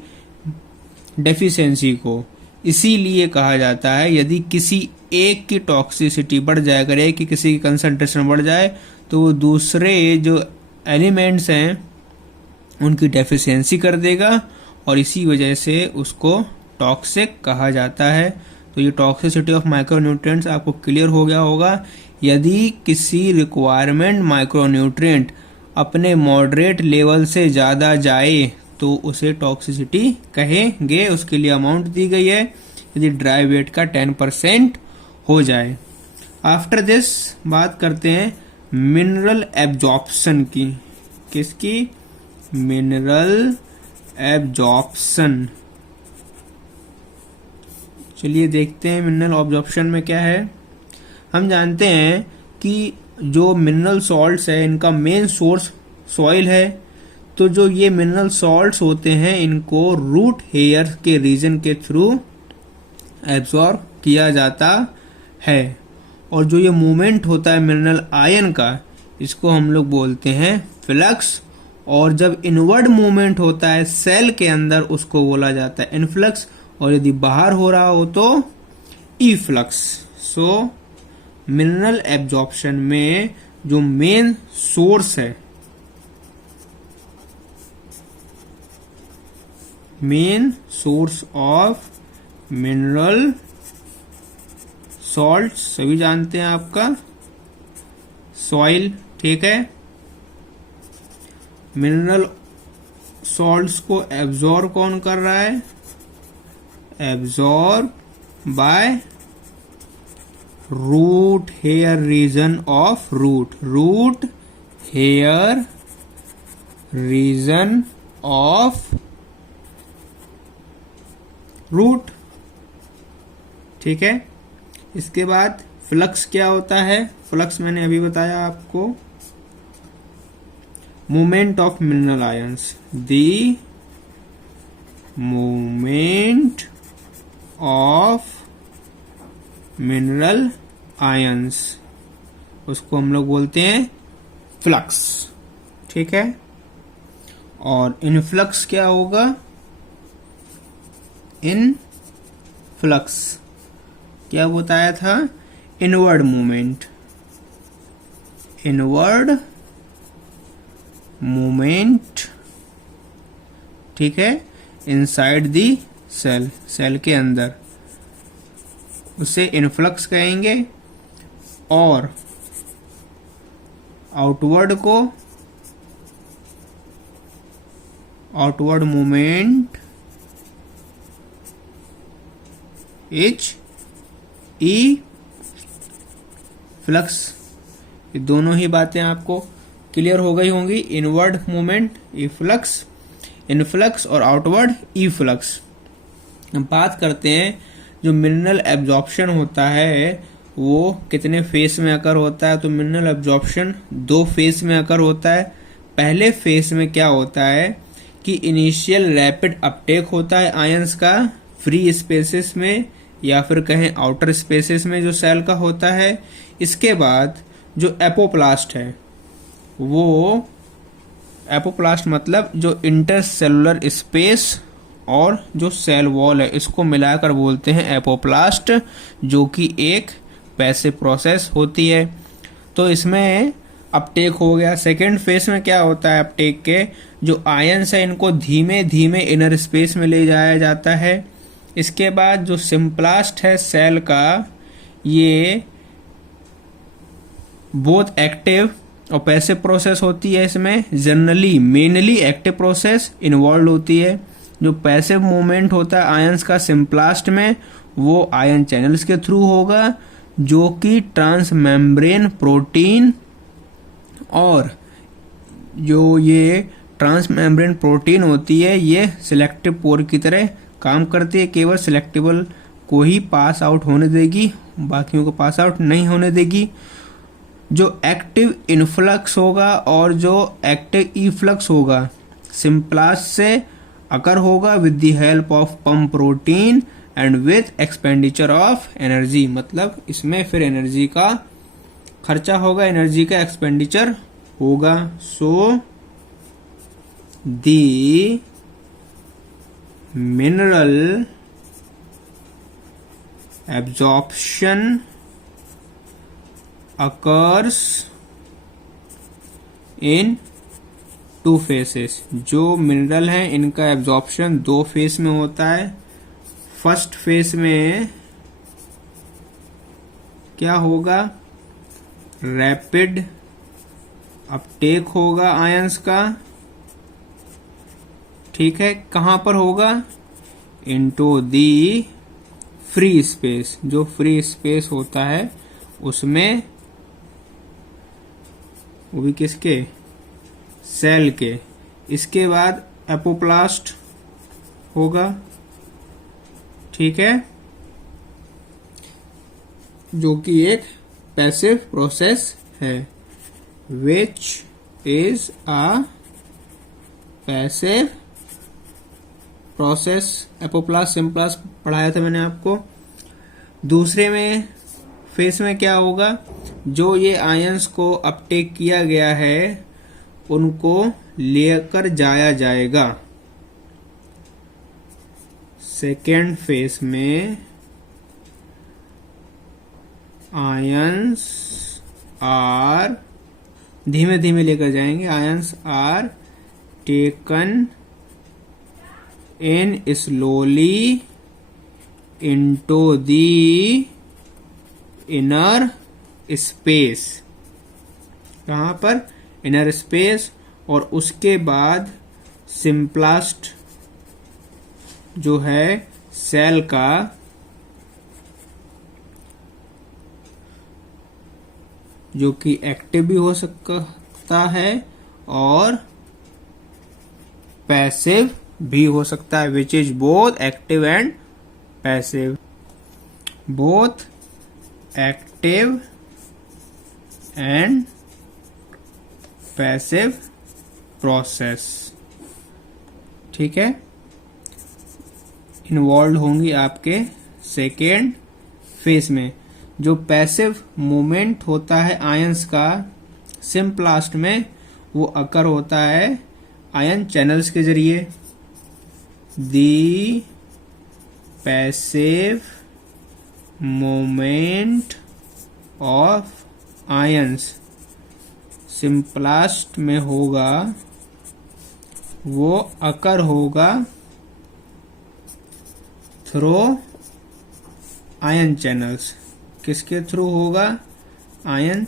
डेफिशिएंसी को। इसीलिए कहा जाता है यदि किसी एक की टॉक्सिसिटी बढ़ जाए, अगर एक की किसी की कंसंट्रेशन बढ़ जाए तो वो दूसरे जो एलिमेंट्स हैं उनकी डेफिशिएंसी कर देगा, और इसी वजह से उसको टॉक्सिक कहा जाता है। तो ये टॉक्सिसिटी ऑफ माइक्रोन्यूट्रिएंट्स आपको क्लियर हो गया होगा। यदि किसी रिक्वायरमेंट माइक्रोन्यूट्रिएंट अपने मॉडरेट लेवल से ज़्यादा जाए तो उसे टॉक्सिसिटी कहेंगे, उसके लिए अमाउंट दी गई है, यदि ड्राई वेट का 10% हो जाए। आफ्टर दिस बात करते हैं मिनरल एब्जॉर्प्शन की। किसकी? Mineral absorption. चलिए देखते हैं मिनरल एब्जॉर्प्शन में क्या है। हम जानते हैं कि जो मिनरल सॉल्ट्स है इनका मेन सोर्स सॉइल है, तो जो ये मिनरल सॉल्ट्स होते हैं इनको रूट हेयर के रीजन के थ्रू एब्जॉर्ब किया जाता है, और जो ये मूवमेंट होता है मिनरल आयन का इसको हम लोग बोलते हैं फ्लक्स, और जब इनवर्ड मूवमेंट होता है सेल के अंदर उसको बोला जाता है इनफ्लक्स, और यदि बाहर हो रहा हो तो ई फ्लक्स। सो मिनरल एब्जॉर्प्शन में जो मेन सोर्स है, main source of mineral salt सभी जानते हैं आपका सॉइल। ठीक है, मिनरल सॉल्ट्स को एब्जॉर्ब कौन कर रहा है? Absorb by root hair region of root, root hair region of root. ठीक है, इसके बाद फ्लक्स क्या होता है? फ्लक्स मैंने अभी बताया आपको, movement of mineral ions, the movement of mineral ions, उसको हम लोग बोलते हैं फ्लक्स। ठीक है, और इनफ्लक्स क्या होगा? इन फ्लक्स क्या बताया था? Inward movement, inward movement. ठीक है, इनसाइड दी सेल, सेल के अंदर, उसे इनफ्लक्स कहेंगे, और आउटवर्ड को outward movement H E flux. ये दोनों ही बातें आपको क्लियर हो गई होंगी। इनवर्ड मूवमेंट ई फ्लक्स, इनफ्लक्स, और आउटवर्ड ई फ्लक्स। हम बात करते हैं जो मिनरल एब्जॉर्प्शन होता है वो कितने फेस में अकर होता है। तो मिनरल एब्जॉर्प्शन 2 फेस में अकर होता है। पहले फेस में क्या होता है कि इनिशियल रैपिड अपटेक होता है आयंस का फ्री स्पेसेस में, या फिर कहें आउटर स्पेसेस में जो सेल का होता है। इसके बाद जो एपोप्लास्ट है वो एपोप्लास्ट मतलब जो इंटरसेलुलर स्पेस और जो सेल वॉल है इसको मिलाकर बोलते हैं एपोप्लास्ट, जो कि एक पैसिव प्रोसेस होती है। तो इसमें अपटेक हो गया। सेकेंड फेज में क्या होता है अपटेक के, जो आयंस है इनको धीमे धीमे इनर स्पेस में ले जाया जाता है। इसके बाद जो सिम्प्लास्ट है सेल का, ये बोथ एक्टिव और पैसिव प्रोसेस होती है। इसमें generally mainly active process involve होती है। जो पैसिव मूवमेंट होता है आयंस का सिम्प्लास्ट में, वो आयन चैनल्स के थ्रू होगा, जो कि ट्रांसमेम्ब्रेन प्रोटीन, और जो ये ट्रांसमेम्ब्रेन प्रोटीन होती है ये सिलेक्टिव पोर की तरह काम करती है। केवल सिलेक्टिबल को ही पास आउट होने देगी, बाकियों को पास आउट नहीं होने देगी। जो एक्टिव इनफ्लक्स होगा और जो एक्टिव इफ्लक्स होगा सिम्प्लास्ट से अकर होगा with the help of pump protein and with expenditure of energy. मतलब इसमें फिर एनर्जी का खर्चा होगा, एनर्जी का एक्सपेंडिचर होगा। So the mineral absorption occurs in two phases. जो मिनरल हैं इनका एब्जॉर्प्शन दो फेस में होता है। फर्स्ट फेस में क्या होगा, रैपिड अपटेक होगा आयंस का, ठीक है। कहां पर होगा, इनटू दी फ्री स्पेस। जो फ्री स्पेस होता है उसमें, वो भी किसके, सेल के। इसके बाद एपोप्लास्ट होगा, ठीक है, जो कि एक पैसिव प्रोसेस है, which is a passive process. Apoplast symplast पढ़ाया था मैंने आपको। दूसरे में फेस में क्या होगा, जो ये आयंस को अपटेक किया गया है उनको लेकर जाया जाएगा। सेकेंड फेस में आयंस आर धीमे धीमे लेकर जाएंगे। Ions are taken in slowly into the inner space. कहां पर, इनर स्पेस। और उसके बाद सिम्प्लास्ट जो है सेल का, जो कि एक्टिव भी हो सकता है और पैसिव भी हो सकता है, which is both active and passive. Both active and passive process, ठीक है, इन्वॉल्व होंगी आपके सेकेंड फेज में। जो पैसिव मूवमेंट होता है आयंस का सिम्प्लास्ट में, वो अकर होता है आयन चैनल्स के जरिए। The passive movement of ions symplast में होगा, वो अकर होगा थ्रू आयन चैनल्स। किसके थ्रू होगा, आयन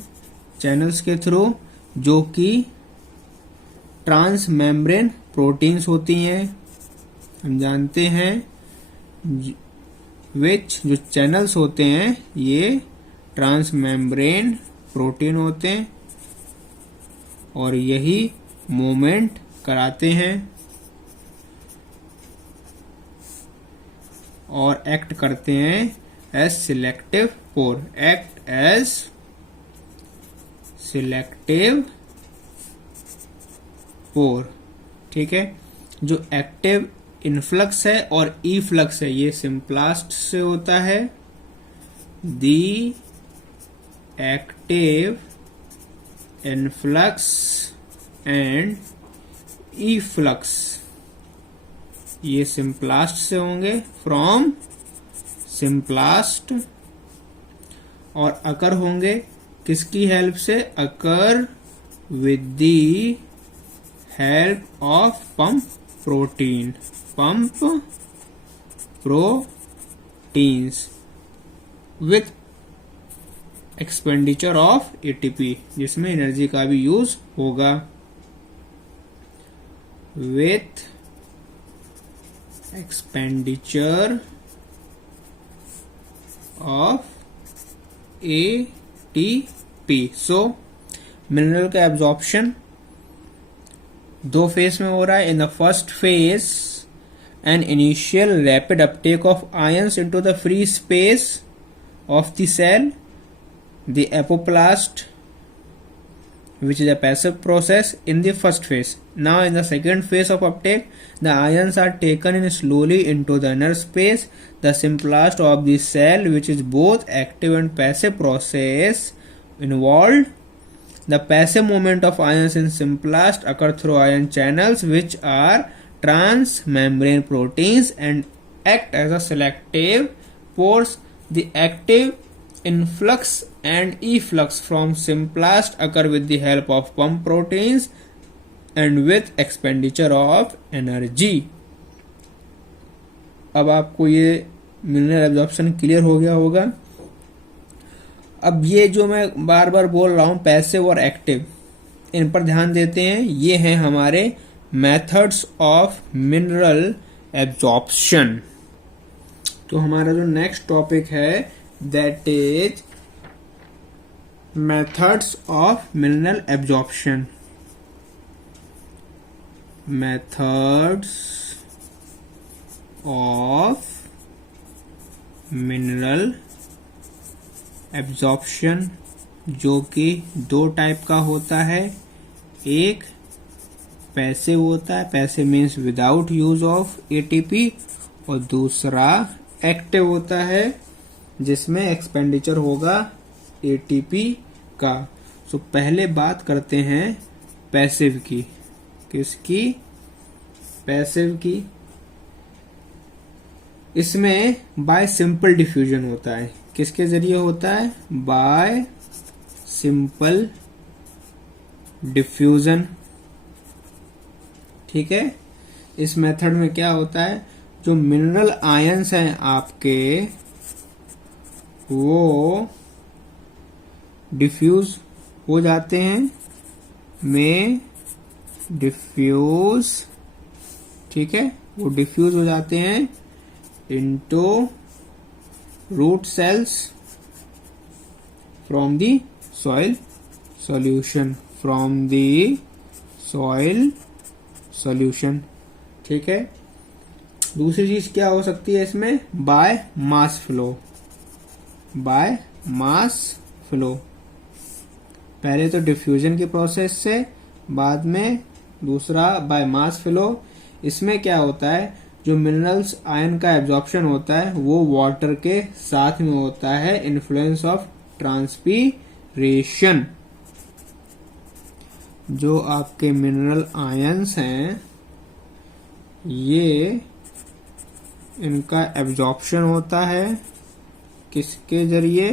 चैनल्स के थ्रू, जो कि ट्रांस मेम्ब्रेन प्रोटीन्स होती हैं। हम जानते हैं विच जो चैनल्स होते हैं ये ट्रांस मेम्ब्रेन प्रोटीन होते हैं और यही मूवमेंट कराते हैं और एक्ट करते हैं एज सिलेक्टिव पोर। एक्ट एज सिलेक्टिव पोर, ठीक है। जो एक्टिव इनफ्लक्स है और ई फ्लक्स है ये सिम्प्लास्ट से होता है। दी एक्टिव इनफ्लक्स एंड इफ्लक्स, ये सिम्प्लास्ट से होंगे, फ्रॉम सिम्प्लास्ट, और अकर होंगे किसकी हेल्प से, occur with the help of pump protein, pump proteins with expenditure of ATP, जिसमें एनर्जी का भी यूज होगा, with expenditure of ATP. So mineral का एब्जॉर्प्शन दो फेज में हो रहा है। In the first phase an initial rapid uptake of ions into the free space of the cell, the apoplast, which is a passive process in the first phase. Now in the second phase of uptake, the ions are taken in slowly into the inner space, the symplast of the cell, which is both active and passive process involved. The passive movement of ions in symplast occur through ion channels, which are transmembrane proteins and act as a selective force. The active influx and efflux from symplast occur with the help of pump proteins and with expenditure of energy. अब आपको ये mineral absorption clear हो गया होगा। अब ये जो मैं बार बार बोल रहा हूं पैसिव और एक्टिव, इन पर ध्यान देते हैं। ये हैं हमारे मेथड्स ऑफ मिनरल एब्जॉर्प्शन। तो हमारा जो नेक्स्ट टॉपिक है that is methods of mineral absorption. Methods of mineral absorption, जो कि दो टाइप का होता है। एक पैसिव होता है, passive means without use of ATP, और दूसरा एक्टिव होता है जिसमें एक्सपेंडिचर होगा एटीपी का। सो पहले बात करते हैं पैसिव की। किसकी? पैसिव की। इसमें बाय सिंपल डिफ्यूजन होता है। किसके जरिए होता है? Bye simple diffusion. ठीक है। इस मेथड में क्या होता है, जो मिनरल आयंस हैं आपके वो डिफ्यूज हो जाते हैं, में डिफ्यूज, ठीक है, वो डिफ्यूज हो जाते हैं into root cells from the soil solution, from the soil solution. ठीक है। दूसरी चीज क्या हो सकती है इसमें? By mass flow. By mass flow, पहले तो डिफ्यूजन के प्रोसेस से, बाद में दूसरा बाय मास फ्लो। इसमें क्या होता है, जो मिनरल्स आयन का एब्जॉर्प्शन होता है वो वाटर के साथ में होता है, इन्फ्लुएंस ऑफ ट्रांसपीरेशन। जो आपके मिनरल आयंस हैं ये इनका एब्जॉर्प्शन होता है किसके जरिए?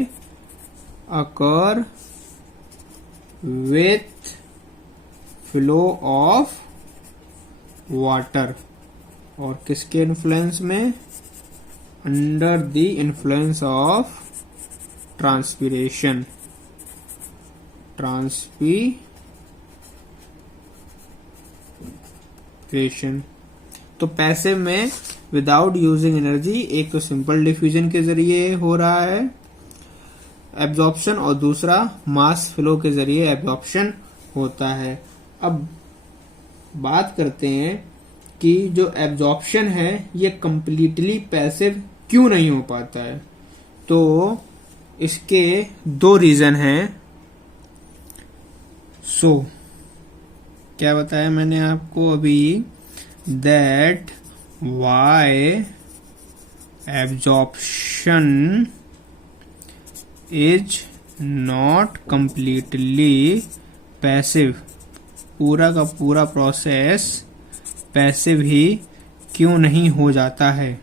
अकर विथ फ्लो ऑफ वाटर, और किसके इन्फ्लुएंस में? Under the influence of transpiration, transpiration. तो पैसिव में विदाउट यूजिंग एनर्जी, एक तो सिंपल डिफ्यूजन के जरिए हो रहा है एब्जॉर्प्शन, और दूसरा मास फ्लो के जरिए एब्जॉर्प्शन होता है। अब बात करते हैं कि जो एब्जॉर्प्शन है ये कंप्लीटली पैसिव क्यों नहीं हो पाता है। तो इसके दो रीजन हैं। सो क्या बताया मैंने आपको अभी, that why absorption is not completely passive. पूरा का पूरा प्रोसेस पैसिव ही क्यों नहीं हो जाता है?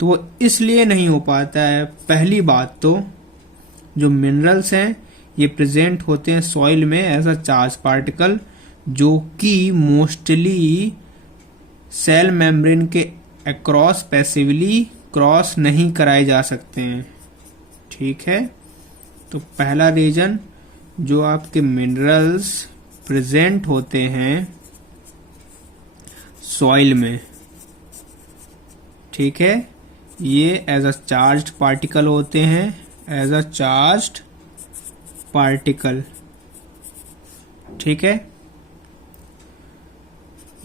तो वो इसलिए नहीं हो पाता है, पहली बात तो जो मिनरल्स हैं ये प्रेजेंट होते हैं सॉइल में एज अ चार्ज पार्टिकल, जो कि मोस्टली सेल मेम्ब्रेन के अक्रॉस पैसिवली क्रॉस नहीं कराए जा सकते हैं। ठीक है, तो पहला रीजन जो आपके मिनरल्स प्रेजेंट होते हैं सॉइल में, ठीक है, ये एज अ चार्ज्ड पार्टिकल होते हैं, एज अ चार्ज्ड पार्टिकल। ठीक है,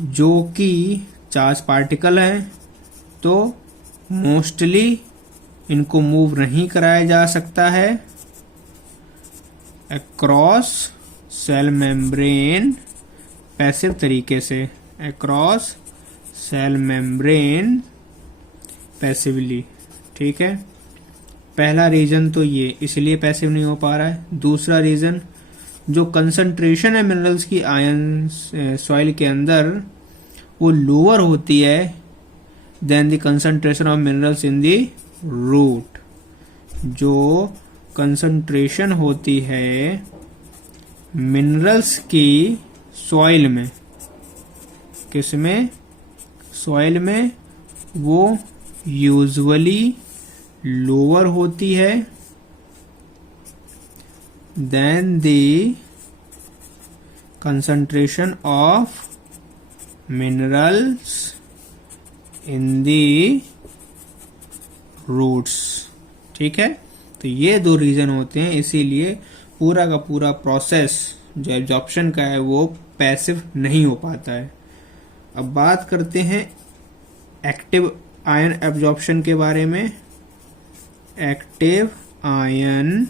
जो कि चार्ज पार्टिकल हैं तो मोस्टली इनको मूव नहीं कराया जा सकता है अक्रॉस सेल मेम्ब्रेन पैसिव तरीके से, अक्रॉस सेल मेम्ब्रेन पैसिवली। ठीक है, पहला रीजन तो ये इसलिए पैसिव नहीं हो पा रहा है। दूसरा रीजन, जो कंसंट्रेशन है मिनरल्स की आयन सॉइल के अंदर वो लोअर होती है than the concentration of minerals in the root. जो कंसंट्रेशन होती है मिनरल्स की सॉइल में, किसमें? सॉइल में, वो यूजुअली लोअर होती है than the concentration of minerals in the roots. ठीक है, तो ये दो रीजन होते हैं, इसीलिए पूरा का पूरा प्रोसेस जो एब्जॉर्प्शन का है वो पैसिव नहीं हो पाता है। अब बात करते हैं एक्टिव आयन एब्जॉर्प्शन के बारे में। एक्टिव आयन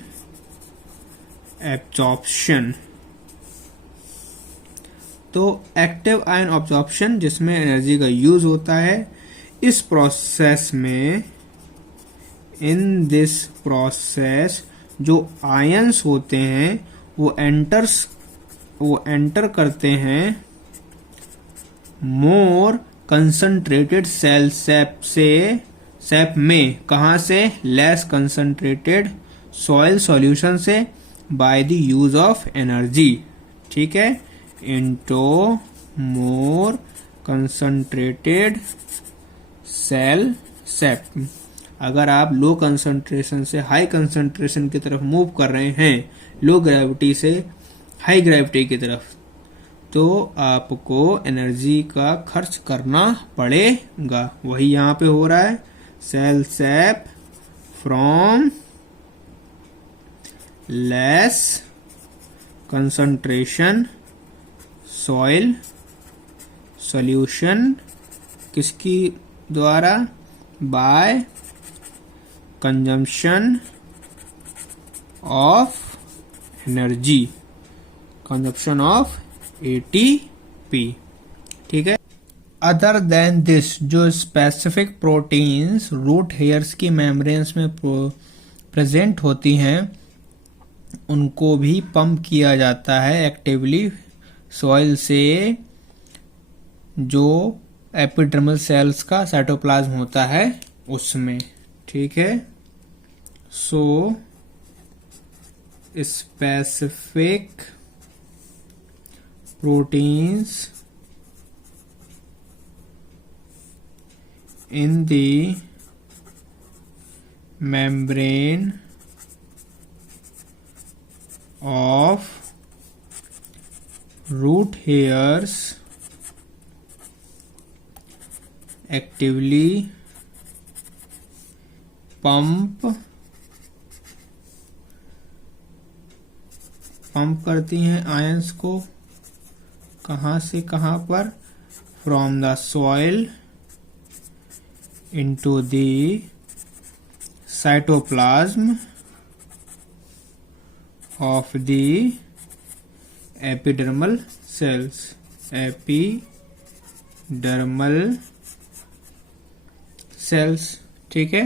एब्जॉर्प्शन, तो एक्टिव आयन एब्जॉर्प्शन जिसमें एनर्जी का यूज होता है, इस प्रोसेस में, इन दिस प्रोसेस जो आयंस होते हैं वो एंटर करते हैं मोर कंसंट्रेटेड सेल सेप में, कहां से? लेस कंसंट्रेटेड सॉइल सॉल्यूशन से, by the use of energy. ठीक है, इनटू मोर कंसंट्रेटेड सेल सेप। अगर आप लो कंसंट्रेशन से हाई कंसंट्रेशन की तरफ मूव कर रहे हैं, लो ग्रेविटी से हाई ग्रेविटी की तरफ, तो आपको एनर्जी का खर्च करना पड़ेगा। वही यहां पे हो रहा है, cell sap from less concentration soil solution, किसकी द्वारा? By consumption of energy, consumption of ATP. ठीक है, अदर देन दिस, जो स्पेसिफिक प्रोटीन्स रूट हेयर्स की मेम्ब्रेन्स में प्रेजेंट होती हैं उनको भी पंप किया जाता है एक्टिवली सॉइल से, जो एपिडर्मल सेल्स का साइटोप्लाज्म होता है उसमें। ठीक है, so specific proteins in the membrane of root hairs actively pump करती हैं आयंस को, कहां से कहां पर? From the soil into the cytoplasm of the epidermal cells, epidermal cells। ठीक है,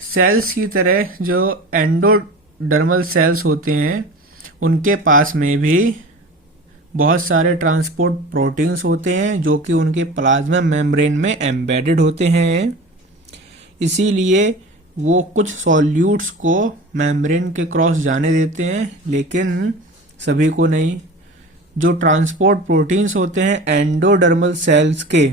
सेल्स की तरह जो एंडोडर्मल सेल्स होते हैं उनके पास में भी बहुत सारे ट्रांसपोर्ट प्रोटीन्स होते हैं जो कि उनके प्लाज्मा मेम्ब्रेन में एम्बेडेड होते हैं। इसीलिए वो कुछ सॉल्यूट्स को मेम्ब्रेन के क्रॉस जाने देते हैं, लेकिन सभी को नहीं। जो ट्रांसपोर्ट प्रोटीन्स होते हैं एंडोडर्मल सेल्स के,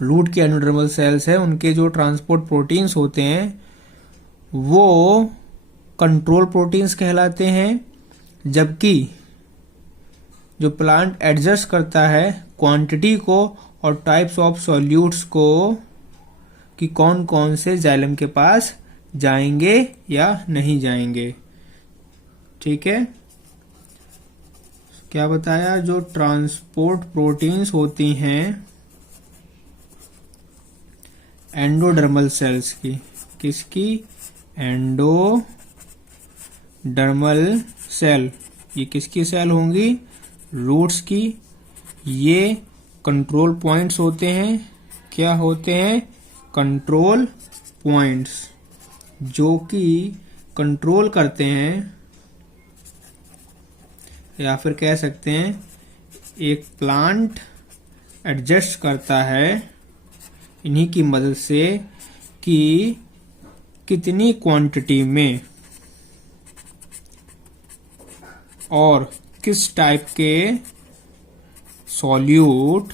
रूट के एंडोडर्मल सेल्स है, उनके जो ट्रांसपोर्ट प्रोटीन्स होते हैं वो कंट्रोल प्रोटीन्स कहलाते हैं। जबकि जो प्लांट एडजस्ट करता है क्वांटिटी को और टाइप्स ऑफ सॉल्यूट्स को कि कौन कौन से जाइलम के पास जाएंगे या नहीं जाएंगे। ठीक है, क्या बताया? जो ट्रांसपोर्ट प्रोटीन्स होती हैं एंडोडर्मल सेल्स की, किसकी? Endodermal cell. ये किसकी सेल होंगी? रूट्स की। ये कंट्रोल पॉइंट्स होते हैं। क्या होते हैं? कंट्रोल पॉइंट्स, जो कि कंट्रोल करते हैं, या फिर कह सकते हैं एक प्लांट एडजस्ट करता है इन्हीं की मदद से कि कितनी क्वांटिटी में और किस टाइप के सॉल्यूट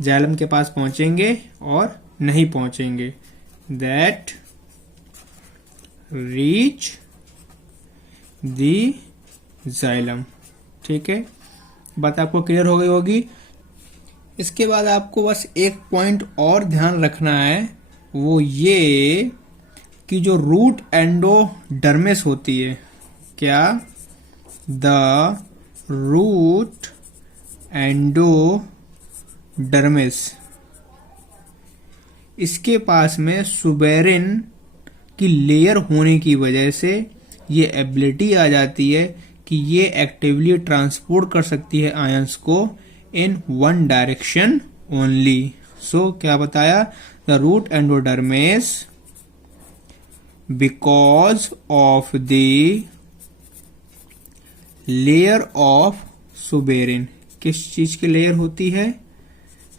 जाइलम के पास पहुंचेंगे और नहीं पहुंचेंगे। That reach the xylem. ठीक है, बात आपको क्लियर हो गई होगी। इसके बाद आपको बस एक पॉइंट और ध्यान रखना है, वो ये कि जो रूट एंडोडर्मिस होती है, क्या? द रूट एंडोडर्मिस, इसके पास में सुबेरिन की लेयर होने की वजह से ये एबिलिटी आ जाती है कि ये एक्टिवली ट्रांसपोर्ट कर सकती है आयंस को in one direction only. So क्या बताया? The root endodermis, because of the layer of suberin. किस चीज की लेयर होती है?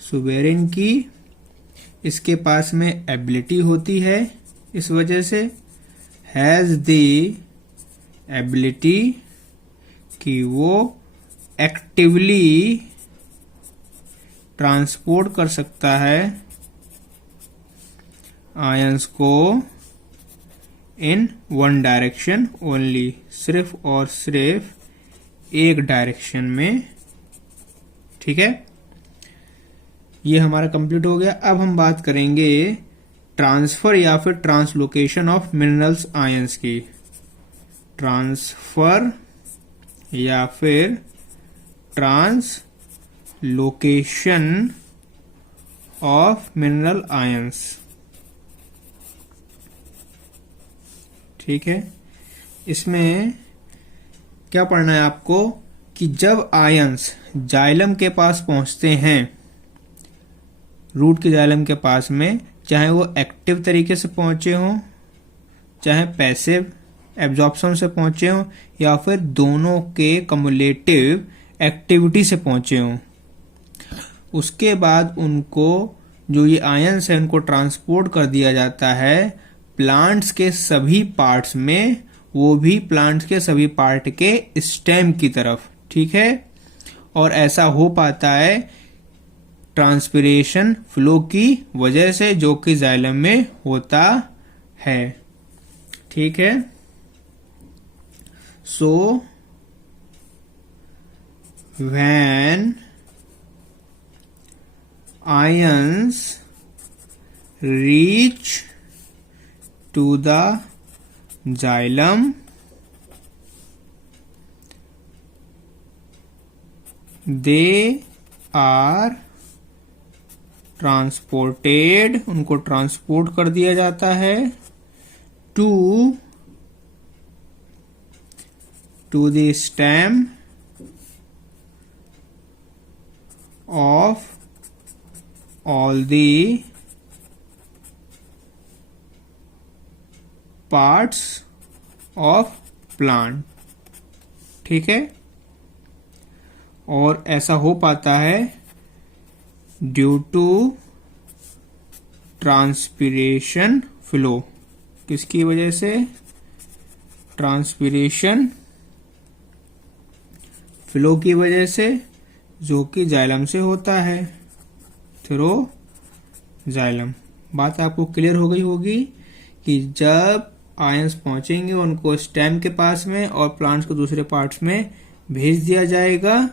सुबेरिन की। इसके पास में एबिलिटी होती है, इस वजह से हैज द एबिलिटी कि वो एक्टिवली ट्रांसपोर्ट कर सकता है आयंस को इन वन डायरेक्शन ओनली, सिर्फ और सिर्फ एक डायरेक्शन में। ठीक है, ये हमारा कंप्लीट हो गया। अब हम बात करेंगे ट्रांसफर या फिर ट्रांसलोकेशन ऑफ मिनरल्स आयंस की। ट्रांसफर या फिर ट्रांसलोकेशन ऑफ मिनरल आयंस। ठीक है, इसमें क्या पढ़ना है आपको कि जब आयंस जाइलम के पास पहुंचते हैं, रूट के जाइलम के पास में, चाहे वो एक्टिव तरीके से पहुंचे हों, चाहे पैसिव एब्जॉर्प्शन से पहुंचे हों, या फिर दोनों के कम्युलेटिव एक्टिविटी से पहुंचे हों, उसके बाद उनको जो ये आयंस है उनको ट्रांसपोर्ट कर दिया जाता है प्लांट्स के सभी पार्ट्स में, वो भी प्लांट्स के सभी पार्ट के स्टेम की तरफ। ठीक है, और ऐसा हो पाता है ट्रांसपिरेशन फ्लो की वजह से, जो कि जाइलम में होता है। ठीक है, so when ions reach to the xylem, they are transported, उनको ट्रांसपोर्ट कर दिया जाता है to the stem of all the parts of plant. ठीक है, और ऐसा हो पाता है ड्यू टू ट्रांसपिरेशन फ्लो। किसकी वजह से? ट्रांसपिरेशन फ्लो की वजह से, जो कि जाइलम से होता है, थ्रू जाइलम। बात आपको क्लियर हो गई होगी कि जब आयंस पहुंचेंगे उनको स्टेम के पास में और प्लांट्स को दूसरे पार्ट्स में भेज दिया जाएगा,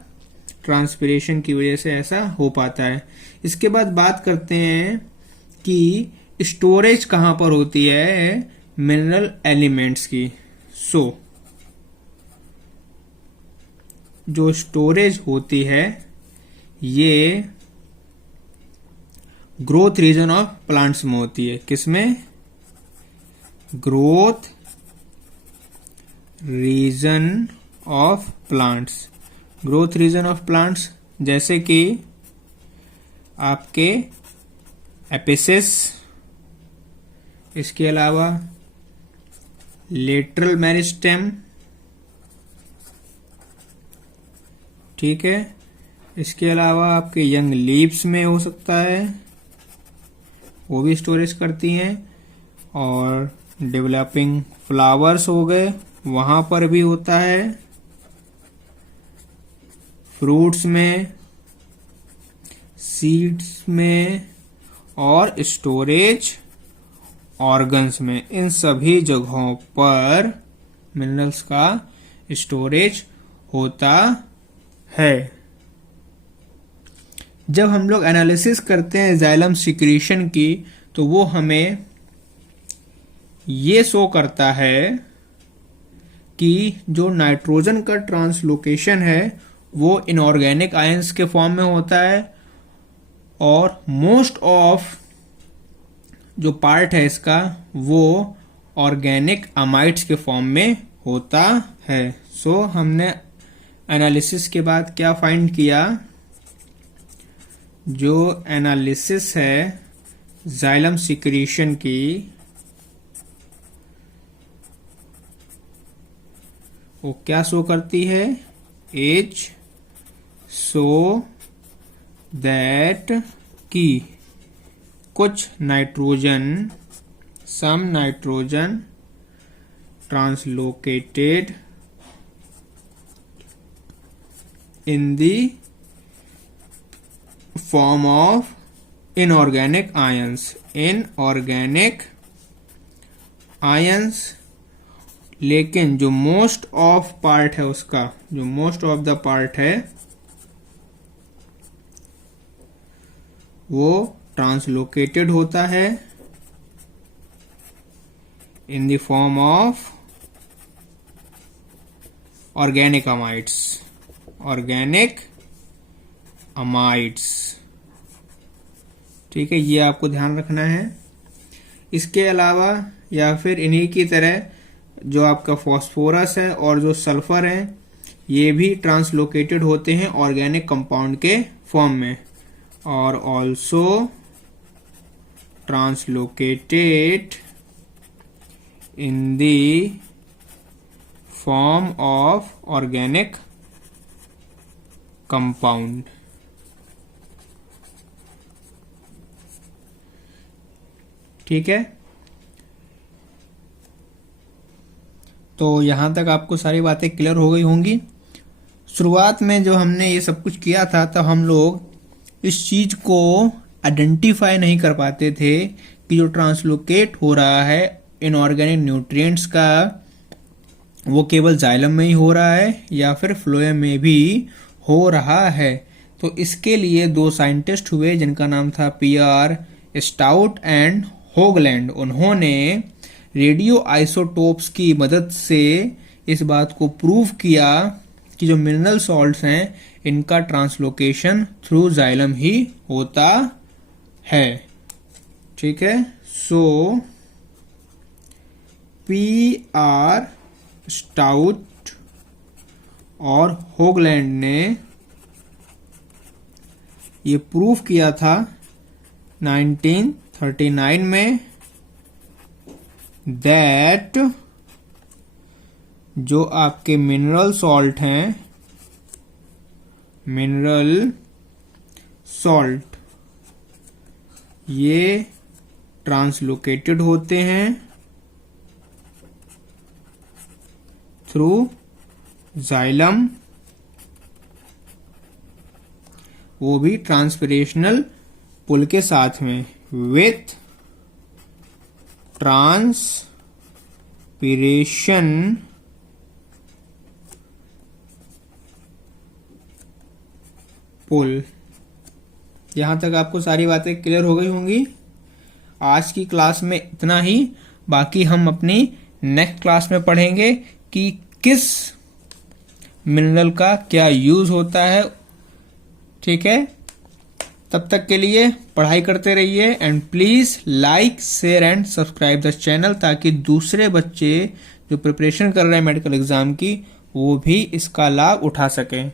ट्रांसपिरेशन की वजह से ऐसा हो पाता है। इसके बाद बात करते हैं कि स्टोरेज कहां पर होती है मिनरल एलिमेंट्स की। जो स्टोरेज होती है ये ग्रोथ रीजन ऑफ प्लांट्स में होती है। किसमें? Growth region of plants. Growth region of plants जैसे कि आपके एपिसिस, इसके अलावा लेटरल मेरिस्टेम। ठीक है, इसके अलावा आपके यंग लीव्स में हो सकता है, वो भी स्टोरेज करती हैं। और डेवलपिंग फ्लावर्स हो गए, वहां पर भी होता है। फ्रूट्स में, सीड्स में और स्टोरेज ऑर्गन्स में, इन सभी जगहों पर मिनरल्स का स्टोरेज होता है। जब हम लोग एनालिसिस करते हैं जाइलम सिक्रीशन की, तो वो हमें ये शो करता है कि जो नाइट्रोजन का ट्रांसलोकेशन है वो इनऑर्गेनिक आयंस के फॉर्म में होता है, और मोस्ट ऑफ जो पार्ट है इसका वो ऑर्गेनिक अमाइड्स के फॉर्म में होता है। सो हमने एनालिसिस के बाद क्या फाइंड किया? जो एनालिसिस है जाइलम सिक्रीशन की, वो क्या शो करती है? एज शो दैट की कुछ nitrogen, some nitrogen translocated in the form of inorganic ions, inorganic ions। लेकिन जो मोस्ट ऑफ पार्ट है उसका, जो मोस्ट ऑफ द पार्ट है वो ट्रांसलोकेटेड होता है in the form of organic amides, organic amides. ठीक है, ये आपको ध्यान रखना है। इसके अलावा या फिर इन्हीं की तरह जो आपका फॉस्फोरस है और जो सल्फर है, ये भी ट्रांसलोकेटेड होते हैं ऑर्गेनिक कंपाउंड के फॉर्म में, और also translocated in the form of organic compound. ठीक है, तो यहां तक आपको सारी बातें क्लियर हो गई होंगी। शुरुआत में जो हमने ये सब कुछ किया था, तो हम लोग इस चीज को आइडेंटिफाई नहीं कर पाते थे कि जो ट्रांसलोकेट हो रहा है इनऑर्गेनिक न्यूट्रिएंट्स का, वो केवल जाइलम में ही हो रहा है या फिर फ्लोएम में भी हो रहा है। तो इसके लिए दो साइंटिस्ट हुए जिनका नाम था पीआर स्टाउट एंड होगलैंड। उन्होंने रेडियो आइसोटोप्स की मदद से इस बात को प्रूव किया कि जो मिनरल सॉल्ट्स हैं इनका ट्रांसलोकेशन थ्रू जाइलम ही होता है। ठीक है, सो पीआर स्टाउट और होगलैंड ने ये प्रूव किया था 1939 में that जो आपके मिनरल सॉल्ट हैं, मिनरल सॉल्ट, ये ट्रांसलोकेटेड होते हैं थ्रू जाइलम, वो भी ट्रांसपिरेशनल पुल के साथ में, विथ ट्रांसपिरेशन पुल। यहां तक आपको सारी बातें क्लियर हो गई होंगी। आज की क्लास में इतना ही, बाकी हम अपनी नेक्स्ट क्लास में पढ़ेंगे कि किस मिनरल का क्या यूज होता है। ठीक है, तब तक के लिए पढ़ाई करते रहिए and please like, share and subscribe the channel, ताकि दूसरे बच्चे जो प्रिपरेशन कर रहे हैं मेडिकल एग्जाम की, वो भी इसका लाभ उठा सकें।